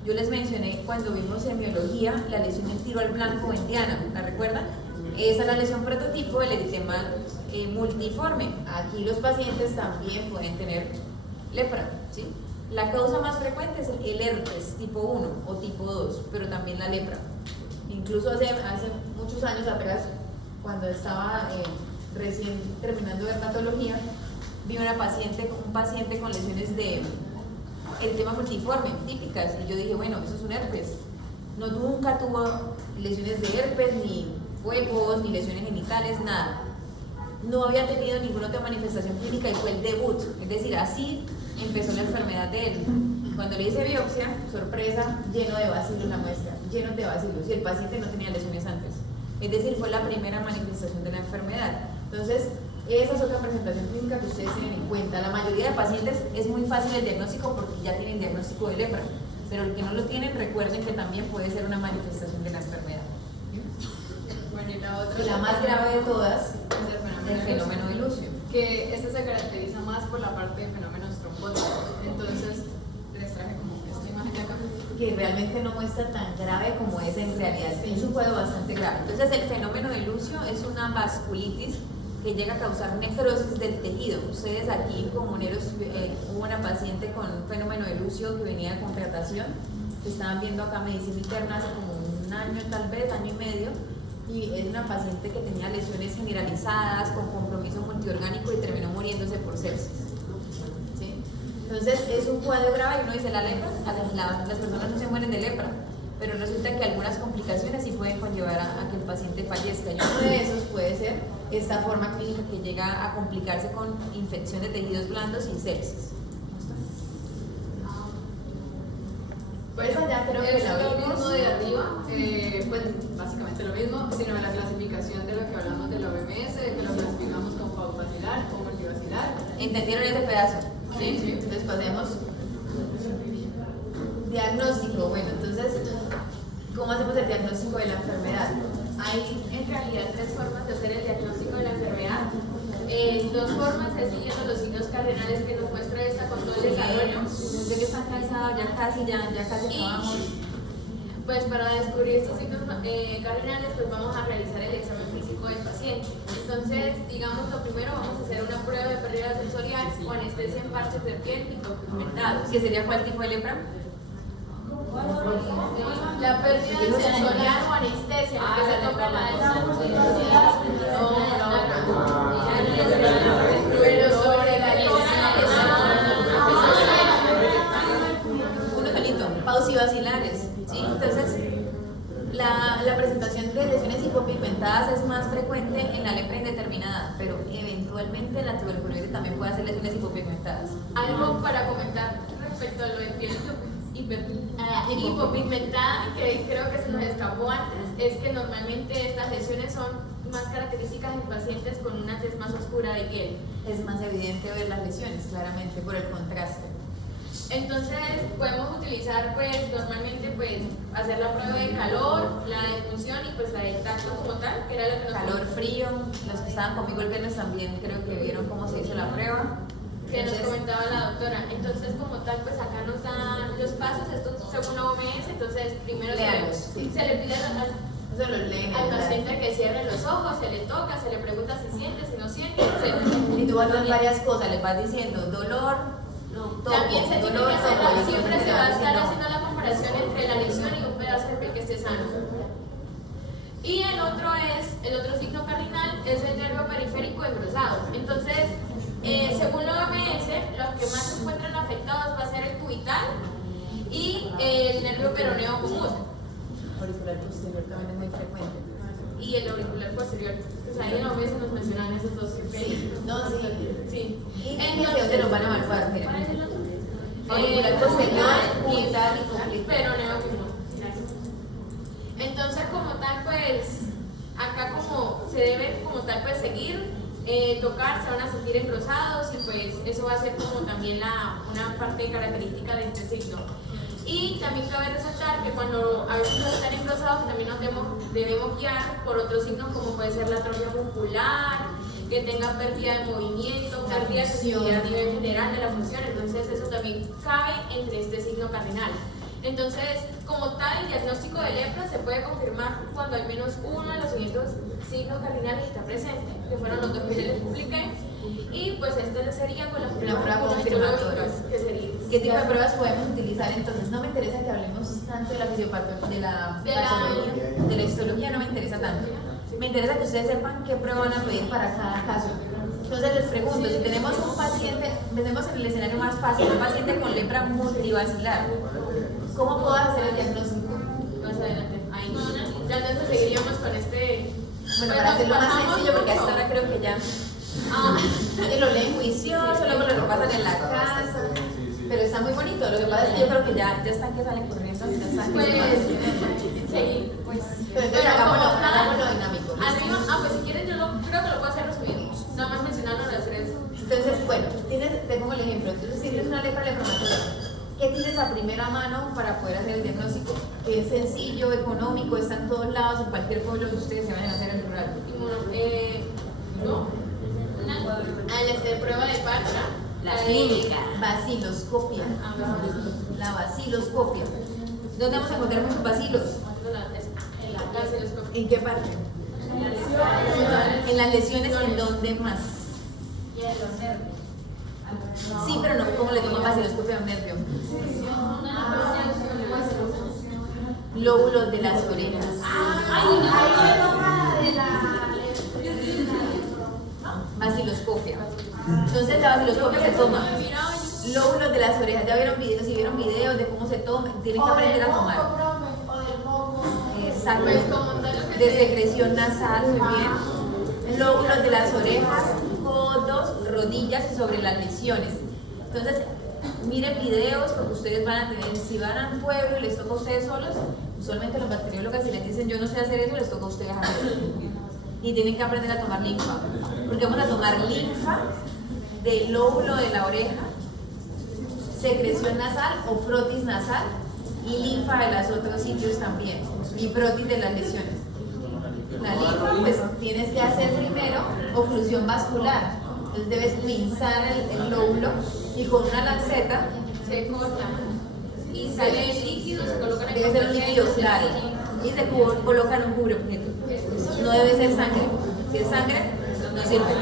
Yo les mencioné cuando vimos en biología la lesión del tiro al blanco en Diana, ¿la recuerdan? Esa es la lesión prototipo del eritema multiforme. Aquí los pacientes también pueden tener lepra, ¿sí? La causa más frecuente es el herpes tipo 1 o tipo 2, pero también la lepra. Incluso hace muchos años atrás, cuando estaba recién terminando dermatología, vi un paciente con lesiones de eritema multiforme, típicas, y yo dije, bueno, eso es un herpes. Nunca tuvo lesiones de herpes, ni fuegos, ni lesiones genitales, nada. No había tenido ninguna otra manifestación clínica y fue el debut, es decir, así empezó la enfermedad de él. Cuando le hice biopsia, sorpresa, lleno de bacilos la muestra, lleno de bacilos, y el paciente no tenía lesiones antes. Es decir, fue la primera manifestación de la enfermedad. Entonces, esa es otra presentación clínica que ustedes tienen en cuenta. La mayoría de pacientes es muy fácil el diagnóstico porque ya tienen diagnóstico de lepra, pero el que no lo tienen, recuerden que también puede ser una manifestación de la enfermedad. Bueno, y la otra, Y la más grave de todas, es el fenómeno de Lucio. Que este se caracteriza más por la parte de fenómenos trombóticos. Entonces, les traje como esta imagen de acá. Que realmente no muestra tan grave como es en realidad, es un cuadro bastante grave. Entonces el fenómeno de Lucio es una vasculitis que llega a causar necrosis del tejido. Ustedes aquí comuneros, hubo una paciente con un fenómeno de Lucio que venía de contratación, que estaban viendo acá medicina interna hace como un año, tal vez, año y medio, y es una paciente que tenía lesiones generalizadas, con compromiso multiorgánico y terminó muriéndose por sepsis. ¿Sí? Entonces es un cuadro grave y uno dice, la lepra, las personas no se mueren de lepra, pero resulta que algunas complicaciones sí pueden conllevar a que el paciente fallezca. Y uno de esos puede ser esta forma clínica que llega a complicarse con infección de tejidos blandos y sepsis. Pues ya creo que es la lo vimos. mismo de arriba, pues básicamente lo mismo, sino en la clasificación de lo que hablamos de la OMS, de que lo clasificamos como pauvacilar o multivacilar. ¿Entendieron ese pedazo? Sí, sí. Entonces pasemos. Diagnóstico. Bueno, entonces, ¿cómo hacemos el diagnóstico de la enfermedad? Hay en realidad tres formas de hacer el diagnóstico de la enfermedad. Dos formas es siguiendo los signos cardinales que nos muestra esta con todo el desarrollo. Desde que están cansados, ya casi acabamos. Pues para descubrir estos signos cardinales, pues vamos a realizar el examen físico del paciente. Entonces, digamos, lo primero vamos a hacer una prueba de pérdida sensorial o anestesia en parches de piel y documentados. ¿Qué sería cuál tipo de lepra? La pérdida sensorial o anestesia, que se toca la pero sobre la Uno solito, pausivacilares, ¿sí? Entonces, la presentación de lesiones hipopigmentadas es más frecuente en la lepra indeterminada, pero eventualmente la tuberculosis también puede hacer lesiones hipopigmentadas. Algo para comentar respecto a lo de piel hipopigmentada, que creo que se nos escapó antes, es que normalmente estas lesiones son más características en pacientes con una tez más oscura de piel. Es más evidente ver las lesiones, claramente, por el contraste. Entonces podemos utilizar pues normalmente pues hacer la prueba de calor, la de punción y pues la de tacto como tal, que era lo que nos Calor, frío, los que estaban conmigo el viernes también creo que vieron cómo se hizo la prueba. que nos comentaba la doctora. Entonces, como tal, pues acá nos dan los pasos, esto según la OMS, entonces primero Léalos, sí. se le pide Eso lo leen. al paciente que cierre los ojos, se le toca, se le pregunta si siente, si no siente, etc. Y tú vas a hacer varias cosas, les vas diciendo dolor, toco, También se tiene dolor, que hacer, toco, y siempre entonces se va a estar diciendo, haciendo la comparación entre la lesión y un pedazo de piel que esté sano. Y el otro signo cardinal es el nervio periférico engrosado. Entonces, según la OMS, los que más se encuentran afectados va a ser el cubital y el nervio peroneo común. auricular posterior también es muy frecuente. Y el auricular posterior. Pues ahí en la OMS nos mencionan esos dos. Sí, no, sí. Sí. ¿Y qué dónde los van a evaluar? Miren. Auricular posterior, cubital y conflicto. Peroneo común. Entonces, como tal, pues, acá como se debe como tal pues seguir, tocar, se van a sentir engrosados y pues eso va a ser como también una parte característica de este signo. Y también cabe resaltar que cuando a veces están engrosados también nos debemos guiar por otros signos como puede ser la atrofia muscular, que tenga pérdida de movimiento, pérdida de sensibilidad a nivel general de la función, entonces eso también cabe entre este signo cardinal. Entonces, como tal, el diagnóstico de lepra se puede confirmar cuando al menos uno de los siguientes signos cardinales está presente, que fueron los dos que les expliqué, y pues esto sería con las prueba confirmatoria. ¿Qué tipo de pruebas podemos utilizar entonces? No me interesa que hablemos tanto de la fisiopatología, de la histología no me interesa tanto. Me interesa que ustedes sepan qué prueba van a pedir para cada caso. Entonces les pregunto, si tenemos un paciente, empecemos en el escenario más fácil, un paciente con lepra multivacilar, ¿cómo puedo hacer el diagnóstico? Más adelante. Ahí. Ya entonces seguiríamos con este. Bueno, para hacerlo más sencillo, porque hasta ahora creo que ya lo leen juicioso, luego lo repasan en la casa, pero está muy bonito. Lo que pasa es que yo creo que ya están que salen corriendo, ya están pues, sí, pues, pero entonces hagámoslo dinámico. Arriba, pues si quieres yo creo que lo puedo hacer resumido, nada más mencionarlo de hacer eso. Entonces, bueno, te pongo el ejemplo. Entonces, si tienes una lepra lepromatosa, ¿qué tienes a primera mano para poder hacer el diagnóstico? Que es sencillo, económico, está en todos lados, en cualquier pueblo que ustedes se vayan a hacer el rural. Al prueba de Patra. La clínica. Vaciloscopia. La vaciloscopia. ¿Dónde vamos a encontrar muchos vacilos? ¿En qué parte? En las lesiones, ¿en dónde más? Y en los nervios. Sí, pero no, ¿cómo le llaman vaciloscopia a un nervio? Lóbulos de las orejas. Vaciloscopia. Entonces la vaciloscopia se toma lóbulos de las orejas. ¿Ya vieron videos? Si vieron videos de cómo se toma, tienen que aprender a tomar. Exacto. De secreción nasal, muy bien. Lóbulos de las orejas, codos, rodillas y sobre las lesiones. Entonces, miren videos porque ustedes van a tener, si van a un pueblo y les toca a ustedes solos, usualmente los bacteriólogos si les dicen yo no sé hacer eso, les toca a ustedes hacerlo. Y tienen que aprender a tomar linfa. Porque vamos a tomar linfa del lóbulo de la oreja, secreción nasal o frotis nasal y linfa de los otros sitios también. Y frotis de las lesiones. La linfa, pues tienes que hacer primero oclusión vascular. Entonces debes pinzar el lóbulo y con una lanceta Se corta y sale el líquido, se coloca en el debe ser un líquido claro y se coloca en un cubreobjeto. No debe ser sangre. Si es sangre, no sirve.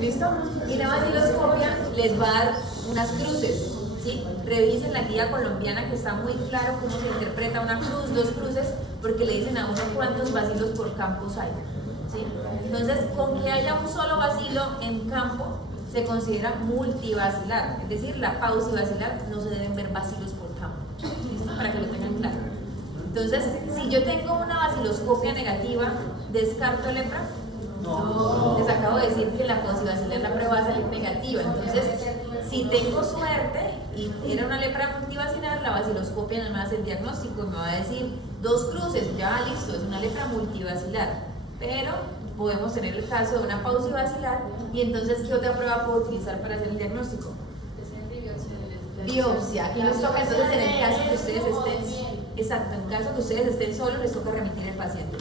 ¿Listo? Y la vaciloscopia les va a dar unas cruces. ¿Sí? Revisen la guía colombiana que está muy claro cómo se interpreta una cruz, dos cruces, porque le dicen a uno cuántos vacilos por campos hay. ¿Sí? Entonces, con que haya un solo vacilo en campo, se considera multivacilar, es decir, la pausivacilar no se deben ver vacilos por campo. ¿Listo? Para que lo tengan claro. Entonces, si yo tengo una vaciloscopia negativa, ¿descarto lepra? No. Les acabo de decir que la pausivacilar la prueba va a salir negativa. Entonces, Si tengo suerte y era una lepra multivacilar, la vaciloscopia no me hace el diagnóstico y me va a decir 2 cruces, ya listo, es una lepra multivacilar. Pero podemos tener el caso de una paucivacilar y entonces ¿qué otra prueba puedo utilizar para hacer el diagnóstico? Biopsia. Aquí nos toca entonces en el caso que ustedes estén, exacto, en caso que ustedes estén solos les toca remitir al paciente,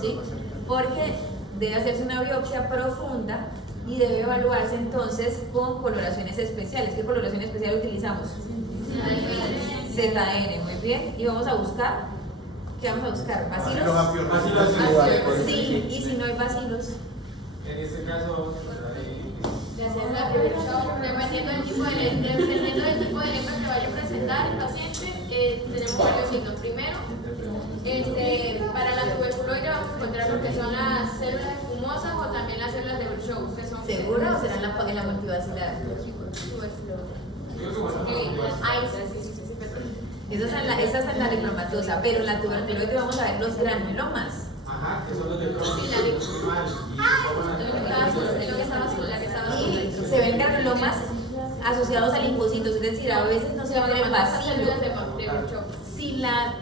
¿sí? Porque debe hacerse una biopsia profunda y debe evaluarse entonces con coloraciones especiales. ¿Qué coloración especial utilizamos? ZN, muy bien. Y vamos a buscar, ¿qué vamos a buscar? ¿Bacilos? Sí, y si no hay bacilos. En este caso, De hacer la prevención, dependiendo del tipo de lepra que vaya a presentar el paciente, tenemos varios signos. Primero, para la tuberculoide vamos a encontrar lo que son las células espumosas o también las células de Virchow, que son ¿Seguro o será en la multivacilar? sí, perdón. Esa es en la lepromatosa, pero en la tuberculoide vamos a ver los granulomas. ajá, que son los de Sí, la Y se ven granulomas asociados a linfocitos, es decir, a veces no se va a ver el vacío. células de Virchow. Si la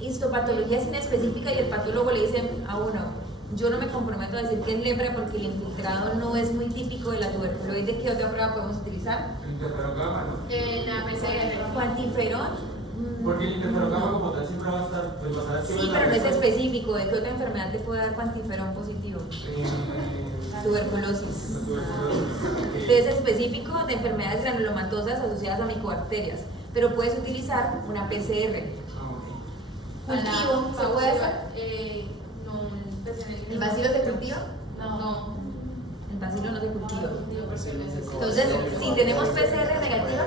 histopatología es inespecífica y el patólogo le dice a uno, yo no me comprometo a decir que es lepra porque el infiltrado no es muy típico de la tuberculoide, ¿qué otra prueba podemos utilizar? El interferograma, ¿no? La PCR. Cuantiferón. Porque el interferograma como tal siempre va a estar, pues va a estar Sí, pero no es específico. ¿De qué otra enfermedad te puede dar cuantiferón positivo? Tuberculosis. Es específico de enfermedades granulomatosas asociadas a micobacterias, pero puedes utilizar una PCR. ¿Cultivo se puede hacer? ¿El bacilo se cultiva? No. El bacilo no se cultiva. Entonces, si tenemos PCR negativa,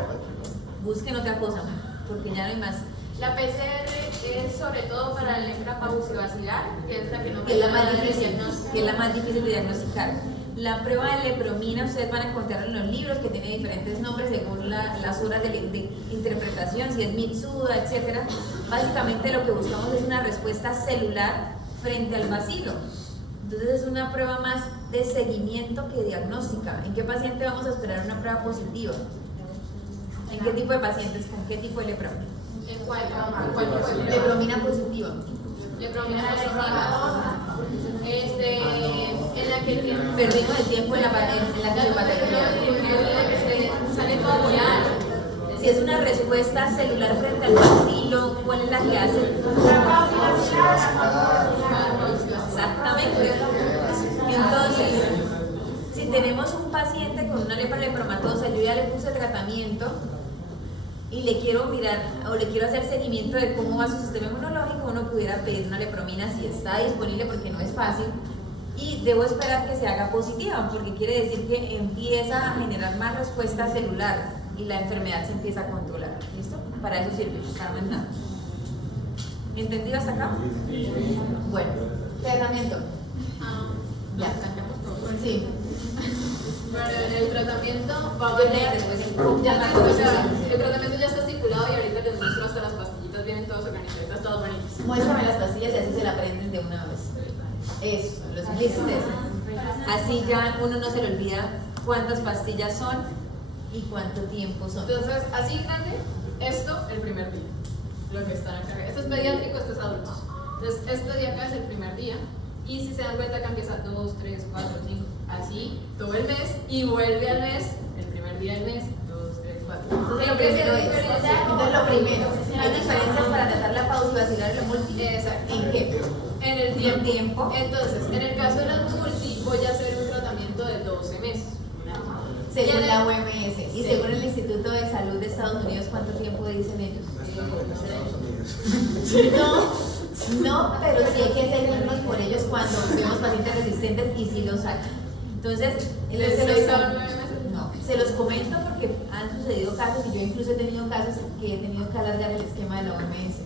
busquen otra cosa, porque ya no hay más. La PCR es sobre todo para la lepra paucivacilar, que es la que no Que es la más puede dar el difícil, diagnóstico. que es la más difícil de diagnosticar. La prueba de lepromina ustedes van a encontrar en los libros, que tiene diferentes nombres según las horas de interpretación, si es Mitsuda, etc. Básicamente lo que buscamos es una respuesta celular frente al bacilo. Entonces es una prueba más de seguimiento que diagnóstica. ¿En qué paciente vamos a esperar una prueba positiva? ¿En qué tipo de pacientes? ¿Con qué tipo de lepra? ¿En cuál tipo de lepra? Lepromina positiva. Lepromina positiva. En la que tiene. Perdimos el tiempo en la que se patología. Que sale todo volar. Si es una respuesta celular frente al bacilo, ¿cuál es la que hace? Exactamente. Entonces, si tenemos un paciente con una lepra lepromatosa, yo ya le puse tratamiento y le quiero mirar o le quiero hacer seguimiento de cómo va su sistema inmunológico, uno pudiera pedir una lepromina si está disponible, porque no es fácil, y debo esperar que se haga positiva, porque quiere decir que empieza a generar más respuesta celular y la enfermedad se empieza a controlar. ¿Listo? Para eso sirve, para más nada. ¿Entendido hasta acá? Bueno, tratamiento. Ya. Sí. Bueno, el tratamiento va a Yo variar. le- El tratamiento ya está estipulado y ahorita les muestro hasta las pastillitas, vienen todos organizaditas, todas bonitas. Muéstrame las pastillas y así se la aprenden de una vez. Eso, los blisters. Así ya uno no se le olvida cuántas pastillas son y cuánto tiempo son. Entonces, así grande, esto el primer día. Lo que están acá. Esto es pediátrico, esto es adulto. Entonces, este de acá es el primer día. Y si se dan cuenta, acá empieza 2, 3, 4, 5, así todo el mes. Y vuelve al mes, el primer día del mes, 2, 3, 4. Entonces, lo primero es, entonces lo primero, hay diferencias para tratar la paucivacilar y la multi. Exacto. ¿En qué? En el tiempo. En tiempo. Entonces, en el caso de las multi, voy a hacer un tratamiento de 12 meses. Según Ya la de- OMS y Sí. según el Instituto de Salud de Estados Unidos, ¿cuánto tiempo dicen ellos? No, pero sí hay que seguirnos por ellos cuando vemos pacientes resistentes y sí los sacan. Entonces, ¿De se 6 a los, 9 meses? no, se los comento porque han sucedido casos y yo incluso he tenido casos que he tenido que alargar el esquema de la OMS.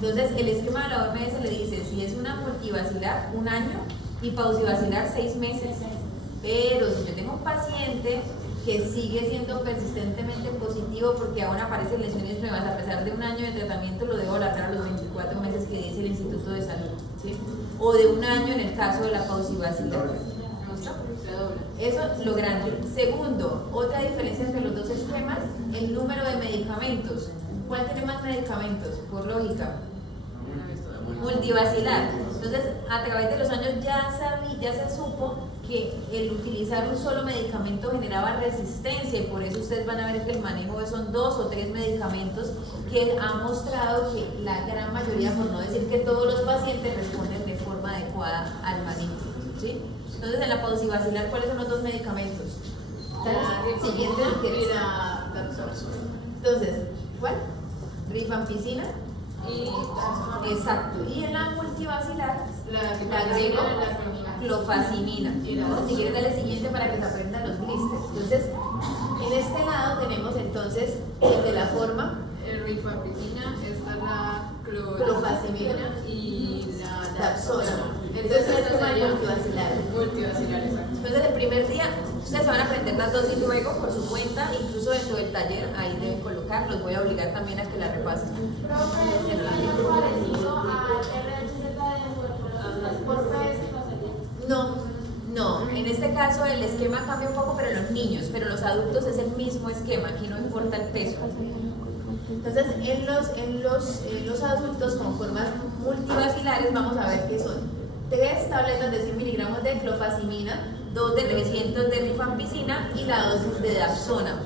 Entonces, el esquema de la OMS le dice, si es una multivacilar, 1 año, y paucivacilar 6 meses. Pero si yo tengo un paciente que sigue siendo persistentemente positivo porque aún aparecen lesiones nuevas, a pesar de 1 año de tratamiento, lo debo alargar a los 24 meses que dice el Instituto de Salud, ¿sí? O de 1 año en el caso de la paucivacilar. ¿listo? Se dobla. Eso es lo grande. Segundo, otra diferencia entre los dos esquemas, el número de medicamentos. ¿Cuál tiene más medicamentos? Por lógica. Multivacilar. Entonces, a través de los años ya se supo que el utilizar un solo medicamento generaba resistencia y por eso ustedes van a ver que el manejo son 2 o 3 medicamentos que han mostrado que la gran mayoría, por no decir que todos los pacientes, responden de forma adecuada al manejo, ¿sí? Entonces, en la pausivacilar, ¿cuáles son los 2 medicamentos? Siguiente, entonces, ¿cuál? Rifampicina. Exacto. Y en la multivacilar le agrego clofazimina. Si quieres darle siguiente para que se aprendan los blisters. Entonces, en este lado tenemos entonces el de la forma Rifampicina, esta es la clofazimina y la dapsona. Entonces, esto es la multivacilar. multivacilar, exacto. Entonces, el primer día ustedes van a aprender las dosis luego por su cuenta, incluso dentro del taller, ahí deben colocar. Los voy a obligar también a que la repasen. Profe, es parecido al RHZ de por PS No, en este caso el esquema cambia un poco, pero en los niños, pero los adultos es el mismo esquema, aquí no importa el peso. Entonces, en los adultos con formas multivacilares vamos a ver que son 3 tabletas de 100 miligramos de clofazimina, 2 de 300 de rifampicina y la dosis de dapsona.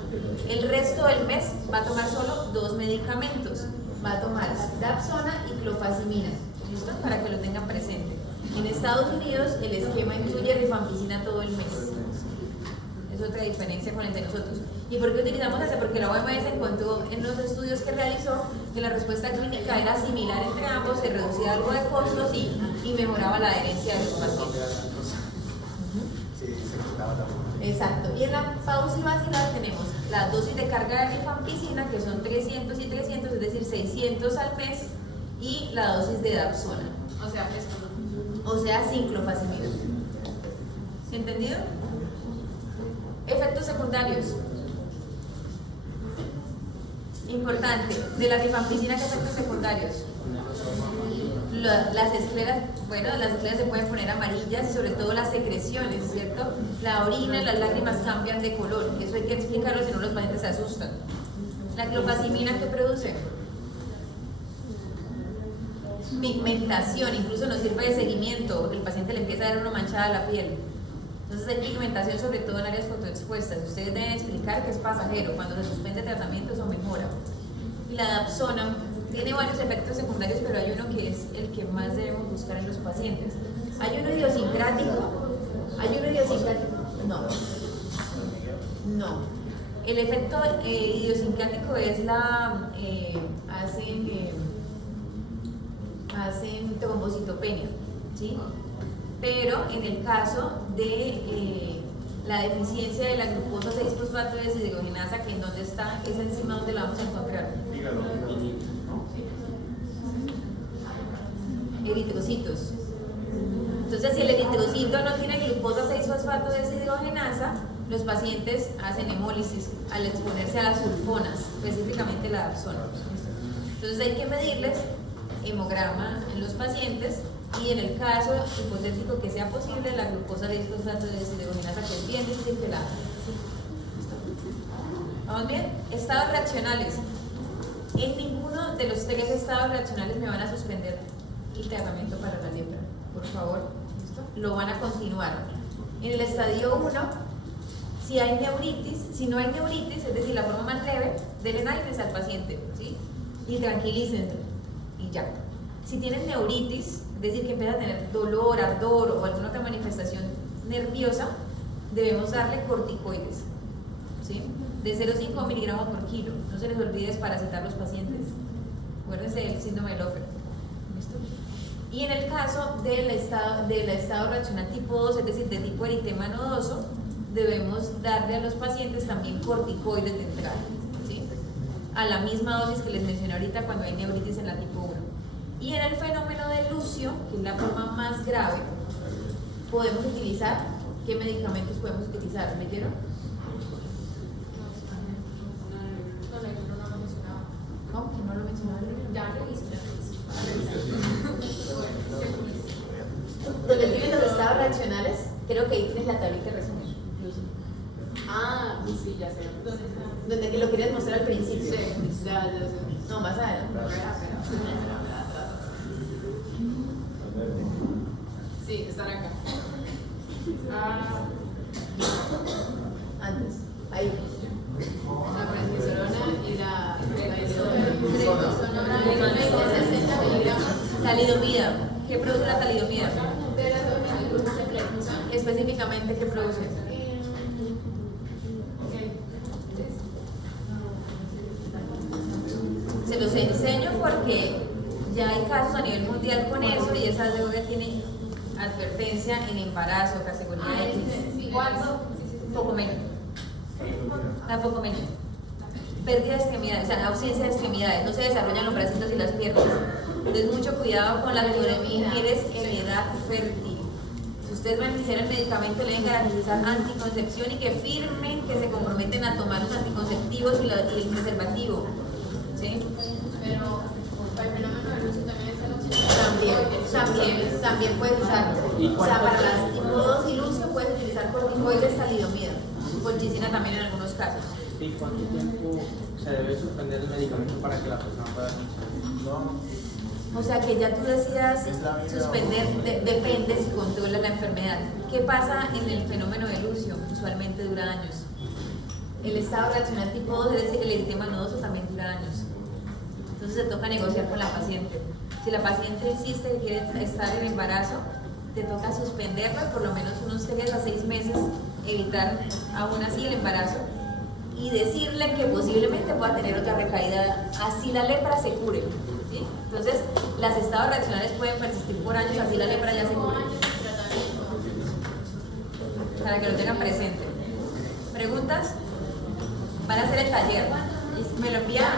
El resto del mes va a tomar solo 2 medicamentos. Va a tomar dapsona y clofazimina. ¿Listo? Para que lo tengan presente. En Estados Unidos el esquema incluye rifampicina todo el mes. Es otra diferencia con el de nosotros. ¿Y por qué utilizamos ese? Porque la OMS encontró en los estudios que realizó que la respuesta clínica era similar entre ambos, se reducía algo de costos y mejoraba la adherencia de los pacientes. Exacto. Y en la pausivacilar tenemos la dosis de carga de rifampicina, que son 300 y 300, es decir, 600 al mes, y la dosis de dapsona. O sea, esto no. O sea, sin clofazimina. ¿Entendido? Efectos secundarios. Importante. De la rifampicina, ¿qué efectos secundarios? Las escleras, las escleras se pueden poner amarillas y sobre todo las secreciones, ¿cierto? La orina y las lágrimas cambian de color. Eso hay que explicarlo, si no los pacientes se asustan. La clofazimina, ¿qué produce? Pigmentación, incluso nos sirve de seguimiento, porque el paciente le empieza a dar una manchada a la piel. Entonces hay pigmentación sobre todo en áreas fotoexpuestas. Ustedes deben explicar que es pasajero, cuando se suspende tratamiento eso mejora. Y la dapsona tiene varios efectos secundarios, pero hay uno que es el que más debemos buscar en los pacientes. Hay uno idiosincrático, no. El efecto idiosincrático es hacen trombocitopenia, ¿sí? Pero en el caso de la deficiencia de la glucosa 6-fosfato deshidrogenasa, que en dónde está, esa enzima donde la vamos a encontrar. Eritrocitos. Entonces, si el eritrocito no tiene glucosa 6-fosfato deshidrogenasa, los pacientes hacen hemólisis al exponerse a las sulfonas, específicamente la dapsona. Entonces, hay que medirles hemograma en los pacientes y en el caso hipotético que sea posible, la glucosa 6-fosfato deshidrogenasa, que es bien difícil que la hagan. ¿Vamos bien? Estados reaccionales. En ninguno de los 3 estados reaccionales me van a suspender el tratamiento para la lepra. Por favor, ¿listo? Lo van a continuar. En el estadio 1, si hay neuritis, si no hay neuritis, es decir, la forma más leve, denle aires al paciente, ¿sí? Y tranquilícenlo, y ya. Si tienen neuritis, es decir, que empieza a tener dolor, ardor o alguna otra manifestación nerviosa, debemos darle corticoides, ¿sí? De 0,5 miligramos por kilo. No se les olvide desparasitar los pacientes. Acuérdense del síndrome de Loeffler. ¿Listo? Y en el caso del estado reaccional tipo 2, es decir, de tipo eritema nodoso, debemos darle a los pacientes también corticoides de entrada, ¿sí? A la misma dosis que les mencioné ahorita cuando hay neuritis en la tipo 1. Y en el fenómeno de Lucio, que es la forma más grave, podemos utilizar, ¿qué medicamentos podemos utilizar? ¿Me dieron? ¿Cómo? ¿Que no lo mencionaba? Ya reviso. Donde tienen los estados reaccionales, creo que ahí tienes la tablita de resumen, incluso. Ah, sí, ya sé. ¿Dónde está? Donde que lo querías mostrar al principio. Sí, ya sé. No, más adelante. Sí, están acá. Antes. Ahí. La prednisolona y la Talidomida. ¿Qué produce la talidomida? Específicamente, ¿qué produce? Se los enseño porque ya hay casos a nivel mundial con eso y esa droga tiene advertencia en embarazo, categoría X. ¿Cuánto? Poco menos. Poco menos. Pérdida de extremidades, o sea, ausencia de extremidades, no se desarrollan los bracitos y las piernas. Entonces, mucho cuidado con las mujeres en edad fértil. Si ustedes van a iniciar el medicamento, le deben garantizar anticoncepción y que firmen que se comprometen a tomar los anticonceptivos y el preservativo. ¿Sí? Pero para el fenómeno del uso también es el También puedes usarlo. O sea, para las tipo 2 y lucio puedes utilizar corticoides, talidomida, colchicina también en algunos casos. ¿Y cuánto tiempo se debe suspender el medicamento para que la persona pueda no? O sea, que ya tú decidas suspender, depende si controlas la enfermedad. ¿Qué pasa en el fenómeno de lucio? Usualmente dura años. El estado reaccional tipo 2, es decir, el eritema nodoso también dura años. Entonces se toca negociar con la paciente. Si la paciente insiste que quiere estar en embarazo, te toca suspenderlo y por lo menos unos 3 a 6 meses evitar aún así el embarazo y decirle que posiblemente pueda tener otra recaída, así la lepra se cure. ¿Sí? Entonces, los estados reaccionales pueden persistir por años, así la lepra ya se cure. Para que lo tengan presente. ¿Preguntas? Van a hacer el taller. Me lo envían.